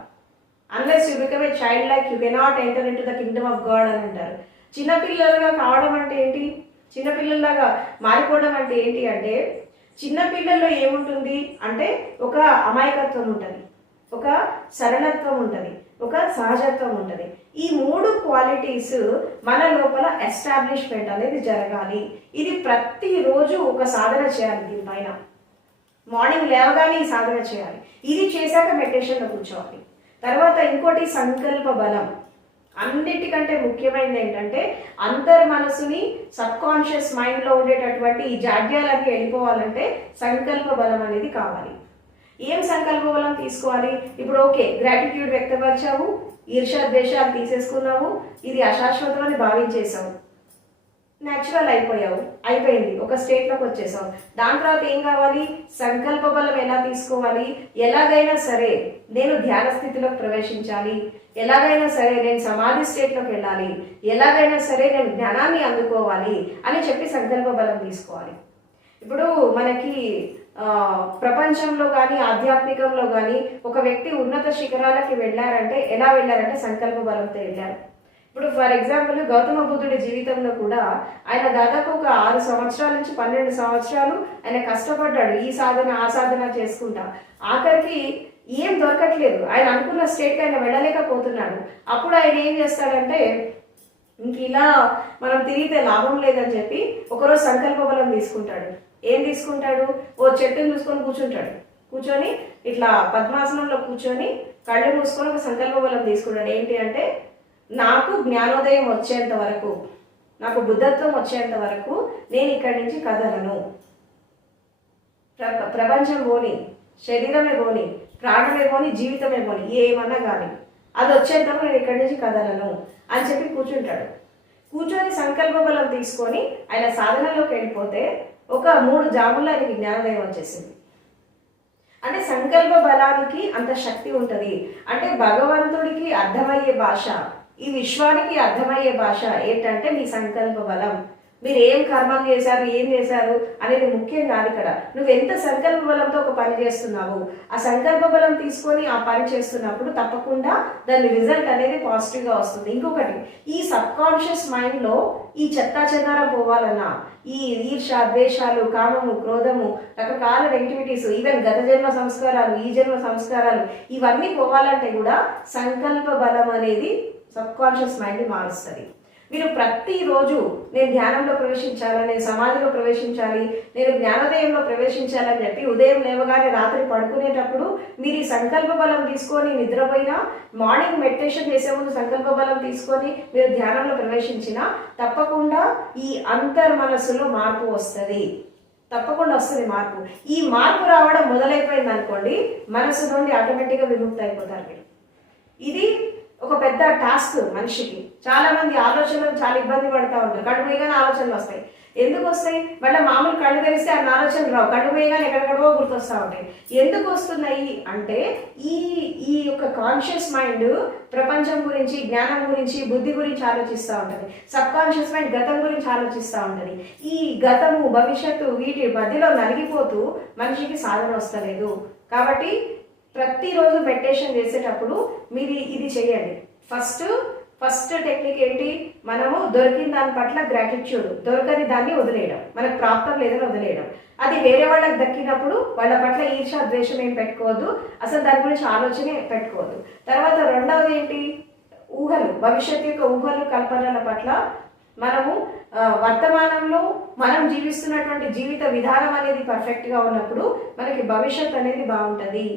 Unless you become a child like you cannot enter in to the Kingdom of God అని అంటారు. చిన్నపిల్లలుగా కావడం అంటే ఏంటి? చిన్నపిల్లలాగా మారిపోవడం అంటే ఏంటి అంటే, చిన్నపిల్లల్లో ఏముంటుంది అంటే ఒక అమాయకత్వం ఉంటుంది, ఒక సరళత్వం ఉంటుంది, ఒక సహజత్వం ఉంటుంది. ఈ 3 క్వాలిటీస్ మన లోపల ఎస్టాబ్లిష్మెంట్ అనేది జరగాలి. ఇది ప్రతిరోజు ఒక సాధన చేయాలి. దీనిపైన మార్నింగ్ లేవగానే ఈ సాధన చేయాలి. ఇది చేశాక మెడిటేషన్లో కూర్చోవాలి. తర్వాత ఇంకోటి సంకల్ప బలం. అన్నిటికంటే ముఖ్యమైనది ఏంటంటే అంతర్మనసుని సబ్కాన్షియస్ మైండ్లో ఉండేటటువంటి ఈ జాడ్యాలన్నీ వెళ్ళిపోవాలంటే సంకల్ప బలం అనేది కావాలి. ఏం సంకల్ప బలం తీసుకోవాలి? ఇప్పుడు ఓకే, గ్రాటిట్యూడ్ వ్యక్తపరిచావు, ఈర్ష్య ద్వేషాలు తీసేసుకున్నావు, ఇది అశాశ్వతం అని భావించేసావు, న్యాచురల్ అయిపోయింది, ఒక స్టేట్లోకి వచ్చేసావు. దాని తర్వాత ఏం కావాలి? సంకల్ప బలం ఎలా తీసుకోవాలి? ఎలాగైనా సరే నేను ధ్యాన స్థితిలోకి ప్రవేశించాలి, ఎలాగైనా సరే నేను సమాధి స్టేట్లోకి వెళ్ళాలి, ఎలాగైనా సరే నేను జ్ఞానాన్ని అందుకోవాలి అని చెప్పి సంకల్ప బలం తీసుకోవాలి. ఇప్పుడు మనకి ప్రపంచంలో కానీ ఆధ్యాత్మికంలో కానీ ఒక వ్యక్తి ఉన్నత శిఖరాలకి వెళ్ళారంటే ఎలా వెళ్ళారంటే సంకల్ప బలంతో వెళ్ళారు. ఇప్పుడు ఫర్ ఎగ్జాంపుల్ గౌతమ బుద్ధుడి జీవితంలో కూడా ఆయన దాదాపు ఒక 6 సంవత్సరాల నుంచి 12 సంవత్సరాలు ఆయన కష్టపడ్డాడు, ఈ సాధన ఆ సాధన చేసుకుంటా. ఆఖరికి ఏం దొరకట్లేదు, ఆయన అనుకున్న స్టేట్కి ఆయన వెళ్ళలేకపోతున్నాడు. అప్పుడు ఆయన ఏం చేస్తాడంటే, ఇంక ఇలా మనం తిరిగితే లాభం లేదని చెప్పి ఒకరోజు సంకల్ప బలం తీసుకుంటాడు. ఏం తీసుకుంటాడు? ఓ చెట్టుని చూసుకొని కూర్చుంటాడు. కూర్చొని ఇట్లా పద్మాసనంలో కూర్చొని కళ్ళు మూసుకొని ఒక సంకల్ప బలం తీసుకుంటాడు. ఏంటి అంటే, నాకు జ్ఞానోదయం వచ్చేంత వరకు, నాకు బుద్ధత్వం వచ్చేంత వరకు నేను ఇక్కడి నుంచి కదలను. ప్రపంచం పోని, శరీరమే పోని, ప్రాణమే పోని, జీవితమే పోని, ఏమన్నా కానీ అది వచ్చేంతవరకు నేను ఇక్కడి నుంచి కదలను అని చెప్పి కూర్చుంటాడు. కూర్చొని సంకల్ప బలం తీసుకొని ఆయన సాధనలోకి వెళ్ళిపోతే ఒక 3 జాముల్లో ఆయనకి జ్ఞానోదయం వచ్చేసింది. అంటే సంకల్ప బలానికి అంత శక్తి ఉంటుంది. అంటే భగవంతుడికి అర్థమయ్యే భాష, ఈ విశ్వానికి అర్థమయ్యే భాష ఏంటంటే మీ సంకల్ప బలం. మీరు ఏం కర్మం చేశారు, ఏం చేశారు అనేది ముఖ్యం కాదు ఇక్కడ. నువ్వు ఎంత సంకల్ప బలంతో ఒక పని చేస్తున్నావు, ఆ సంకల్ప బలం తీసుకొని ఆ పని చేస్తున్నప్పుడు తప్పకుండా దాని రిజల్ట్ అనేది పాజిటివ్గా వస్తుంది. ఇంకొకటి, ఈ సబ్ కాన్షియస్ మైండ్లో ఈ చెత్తా చెదారం పోవాలన్నా, ఈ ఈర్ష, ద్వేషాలు, కామము, క్రోధము, రకరకాల నెగిటివిటీస్, ఈవెన్ గత జన్మ సంస్కారాలు, ఈ జన్మ సంస్కారాలు, ఇవన్నీ పోవాలంటే కూడా సంకల్ప బలం అనేది సబ్ కాన్షియస్ మైండ్ని మారుస్తుంది. మీరు ప్రతిరోజు నేను ధ్యానంలో ప్రవేశించాలి, నేను సమాధిలో ప్రవేశించాలి, నేను జ్ఞానోదయంలో ప్రవేశించాలని చెప్పి ఉదయం లేవగానే రాత్రి పడుకునేటప్పుడు మీరు ఈ సంకల్ప బలం తీసుకొని నిద్రపోయినా, మార్నింగ్ మెడిటేషన్ చేసే ముందు సంకల్ప బలం తీసుకొని మీరు ధ్యానంలో ప్రవేశించినా తప్పకుండా ఈ అంతర్మనస్సులో మార్పు వస్తుంది. తప్పకుండా వస్తుంది మార్పు. ఈ మార్పు రావడం మొదలైపోయింది అనుకోండి, మనసు నుండి ఆటోమేటిక్గా విముక్తి అయిపోతారు మీరు. ఇది ఒక పెద్ద టాస్క్ మనిషికి. చాలా మంది ఆలోచనలు చాలా ఇబ్బంది పడుతూ ఉంటారు. కళ్ళు మూయగానే ఆలోచనలు వస్తాయి. ఎందుకు వస్తాయి? మళ్ళీ మామూలు కళ్ళు తెరిస్తే ఆ ఆలోచనలు రావు, కళ్ళు మూయగానే ఎక్కడెక్కడో గుర్తొస్తూ ఉంటాయి. ఎందుకు వస్తున్నాయి అంటే ఈ యొక్క కాన్షియస్ మైండ్ ప్రపంచం గురించి, జ్ఞానం గురించి, బుద్ధి గురించి ఆలోచిస్తూ ఉంటుంది. సబ్ కాన్షియస్ మైండ్ గతం గురించి ఆలోచిస్తూ ఉంటుంది. ఈ గతము, భవిష్యత్తు వీటి మధ్యలో నలిగిపోతూ మనిషికి సాధన వస్తలేదు. కాబట్టి ప్రతిరోజు మెడిటేషన్ చేసేటప్పుడు మీరు ఇది చేయండి. ఫస్ట్ టెక్నిక్ ఏంటి? మనము దొరికిన దాని పట్ల గ్రాటిట్యూడ్, దొరకని దాన్ని వదిలేయడం, మనకు ప్రాప్తం లేదని వదిలేయడం. అది వేరే వాళ్ళకి దక్కినప్పుడు వాళ్ళ పట్ల ఈర్ష, ద్వేషం ఏం పెట్టుకోవద్దు, అసలు దాని గురించి ఆలోచనే పెట్టుకోవద్దు. తర్వాత రెండవది ఏంటి? ఊహలు, భవిష్యత్తు యొక్క ఊహలు, కల్పనల పట్ల మనము వర్తమానంలో మనం జీవిస్తున్నటువంటి జీవిత విధానం అనేది పర్ఫెక్ట్గా ఉన్నప్పుడు మనకి భవిష్యత్ అనేది బాగుంటుంది.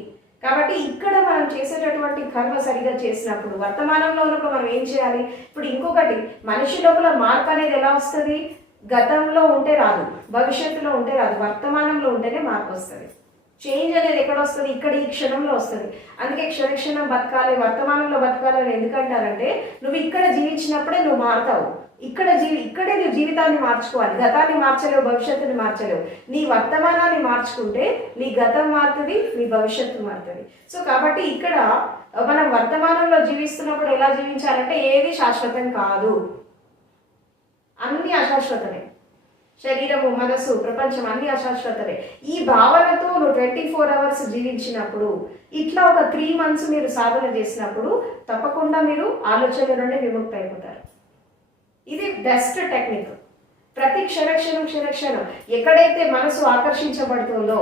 కాబట్టి ఇక్కడ మనం చేసేటటువంటి కర్మ సరిగా చేసినప్పుడు, వర్తమానంలో ఉన్నప్పుడు మనం ఏం చేయాలి? ఇప్పుడు ఇంకొకటి, మనిషి లోపల మార్పు అనేది ఎలా వస్తుంది? గతంలో ఉంటే రాదు, భవిష్యత్తులో ఉంటే రాదు, వర్తమానంలో ఉంటేనే మార్పు వస్తుంది. చేంజ్ అనేది ఎక్కడ వస్తుంది? ఇక్కడ ఈ క్షణంలో వస్తుంది. అందుకే క్షణక్షణం బతకాలి, వర్తమానంలో బతకాలి అని ఎందుకంటారంటే, నువ్వు ఇక్కడ జీవించినప్పుడే నువ్వు మారుతావు. ఇక్కడే నువ్వు జీవితాన్ని మార్చుకోవాలి. గతాన్ని మార్చలేవు, భవిష్యత్తుని మార్చలేవు. నీ వర్తమానాన్ని మార్చుకుంటే నీ గతం మారుతుంది, నీ భవిష్యత్తు మారుతుంది. సో కాబట్టి ఇక్కడ మనం వర్తమానంలో జీవిస్తున్నప్పుడు ఎలా జీవించాలంటే, ఏది శాశ్వతం కాదు, అన్ని అశాశ్వతమే. శరీరము, మనసు, ప్రపంచం అన్ని అశాశ్వతమే. ఈ భావనతో నువ్వు 24 అవర్స్ జీవించినప్పుడు, ఇట్లా ఒక 3 months మీరు సాధన చేసినప్పుడు తప్పకుండా మీరు ఆలోచనల నుండి విముక్తి అయిపోతారు. ఇది బెస్ట్ టెక్నిక్. ప్రతి క్షణక్షణం ఎక్కడైతే మనసు ఆకర్షించబడుతుందో,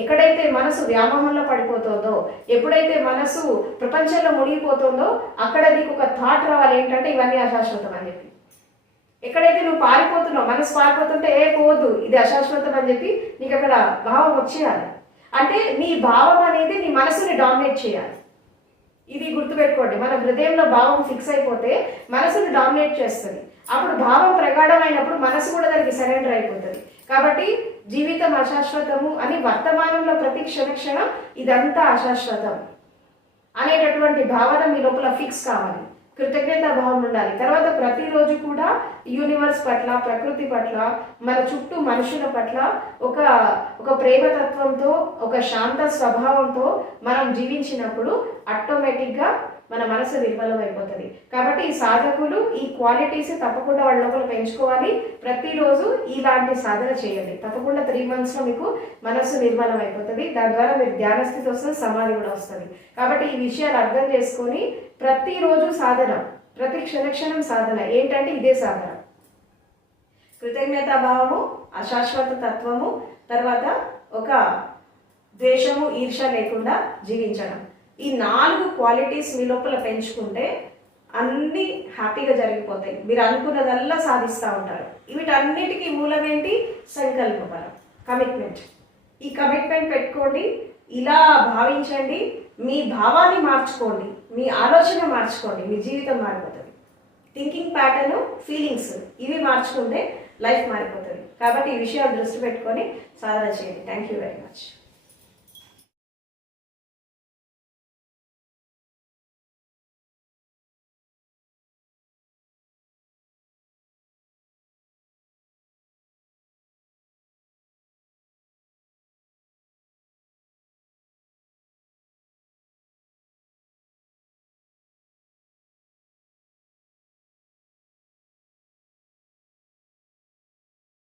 ఎక్కడైతే మనసు వ్యామోహంలో పడిపోతుందో, ఎప్పుడైతే మనసు ప్రపంచంలో మునిగిపోతుందో అక్కడ నీకు ఒక థాట్ రావాలి, ఏంటంటే ఇవన్నీ అశాశ్వతం అని చెప్పి. ఎక్కడైతే నువ్వు పారిపోతున్నావు, మనసు పారిపోతుంటే పోవద్దు, ఇది అశాశ్వతం అని చెప్పి నీకు అక్కడ భావం వచ్చేయాలి. అంటే నీ భావం అనేది నీ మనసుని డామినేట్ చేయాలి. ఇది గుర్తుపెట్టుకోండి. మన హృదయంలో భావం ఫిక్స్ అయిపోతే మనసుని డామినేట్ చేస్తుంది. అప్పుడు భావం ప్రగాఢమైనప్పుడు మనసు కూడా దానికి సరెండర్ అయిపోతుంది. కాబట్టి జీవితం అశాశ్వతము అని వర్తమానంలో ప్రతి క్షణక్షణం ఇదంతా అశాశ్వతం అనేటటువంటి భావన మీ లోపల ఫిక్స్ కావాలి. కృతజ్ఞత భావం ఉండాలి. తర్వాత ప్రతిరోజు కూడా యూనివర్స్ పట్ల, ప్రకృతి పట్ల, మన చుట్టూ మనుషుల పట్ల ఒక ప్రేమతత్వంతో, ఒక శాంత స్వభావంతో మనం జీవించినప్పుడు ఆటోమేటిక్గా మన మనసు నిర్మలం అయిపోతుంది. కాబట్టి ఈ సాధకులు ఈ క్వాలిటీస్ తప్పకుండా వాళ్ళ లోపల పెంచుకోవాలి. ప్రతిరోజు ఇలాంటి సాధన చేయండి. తప్పకుండా 3 monthsలో మీకు మనసు నిర్మలం అయిపోతుంది. దాని ద్వారా మీరు ధ్యాన స్థితి వస్తుంది, సమాధి కూడా వస్తుంది. కాబట్టి ఈ విషయాలు అర్థం చేసుకొని ప్రతిరోజు సాధన ప్రతి క్షణక్షణం సాధన ఏంటంటే ఇదే సాధన. కృతజ్ఞతాభావము, అశాశ్వత తత్వము, తర్వాత ఒక ద్వేషము, ఈర్ష లేకుండా జీవించడం. ఈ 4 క్వాలిటీస్ మీ లోపల పెంచుకుంటే అన్నీ హ్యాపీగా జరిగిపోతాయి. మీరు అనుకున్నదల్లా సాధిస్తూ ఉంటారు. వీటన్నిటికీ మూలం ఏంటి? సంకల్ప బలం, కమిట్మెంట్. ఈ కమిట్మెంట్ పెట్టుకోండి, ఇలా భావించండి, మీ భావాన్ని మార్చుకోండి, మీ ఆలోచన మార్చుకోండి, మీ జీవితం మారిపోతుంది. థింకింగ్ ప్యాటర్న్, ఫీలింగ్స్ ఇవి మార్చుకుంటే లైఫ్ మారిపోతుంది. కాబట్టి ఈ విషయాలు దృష్టి పెట్టుకొని సాధన చేయండి. Thank you very much.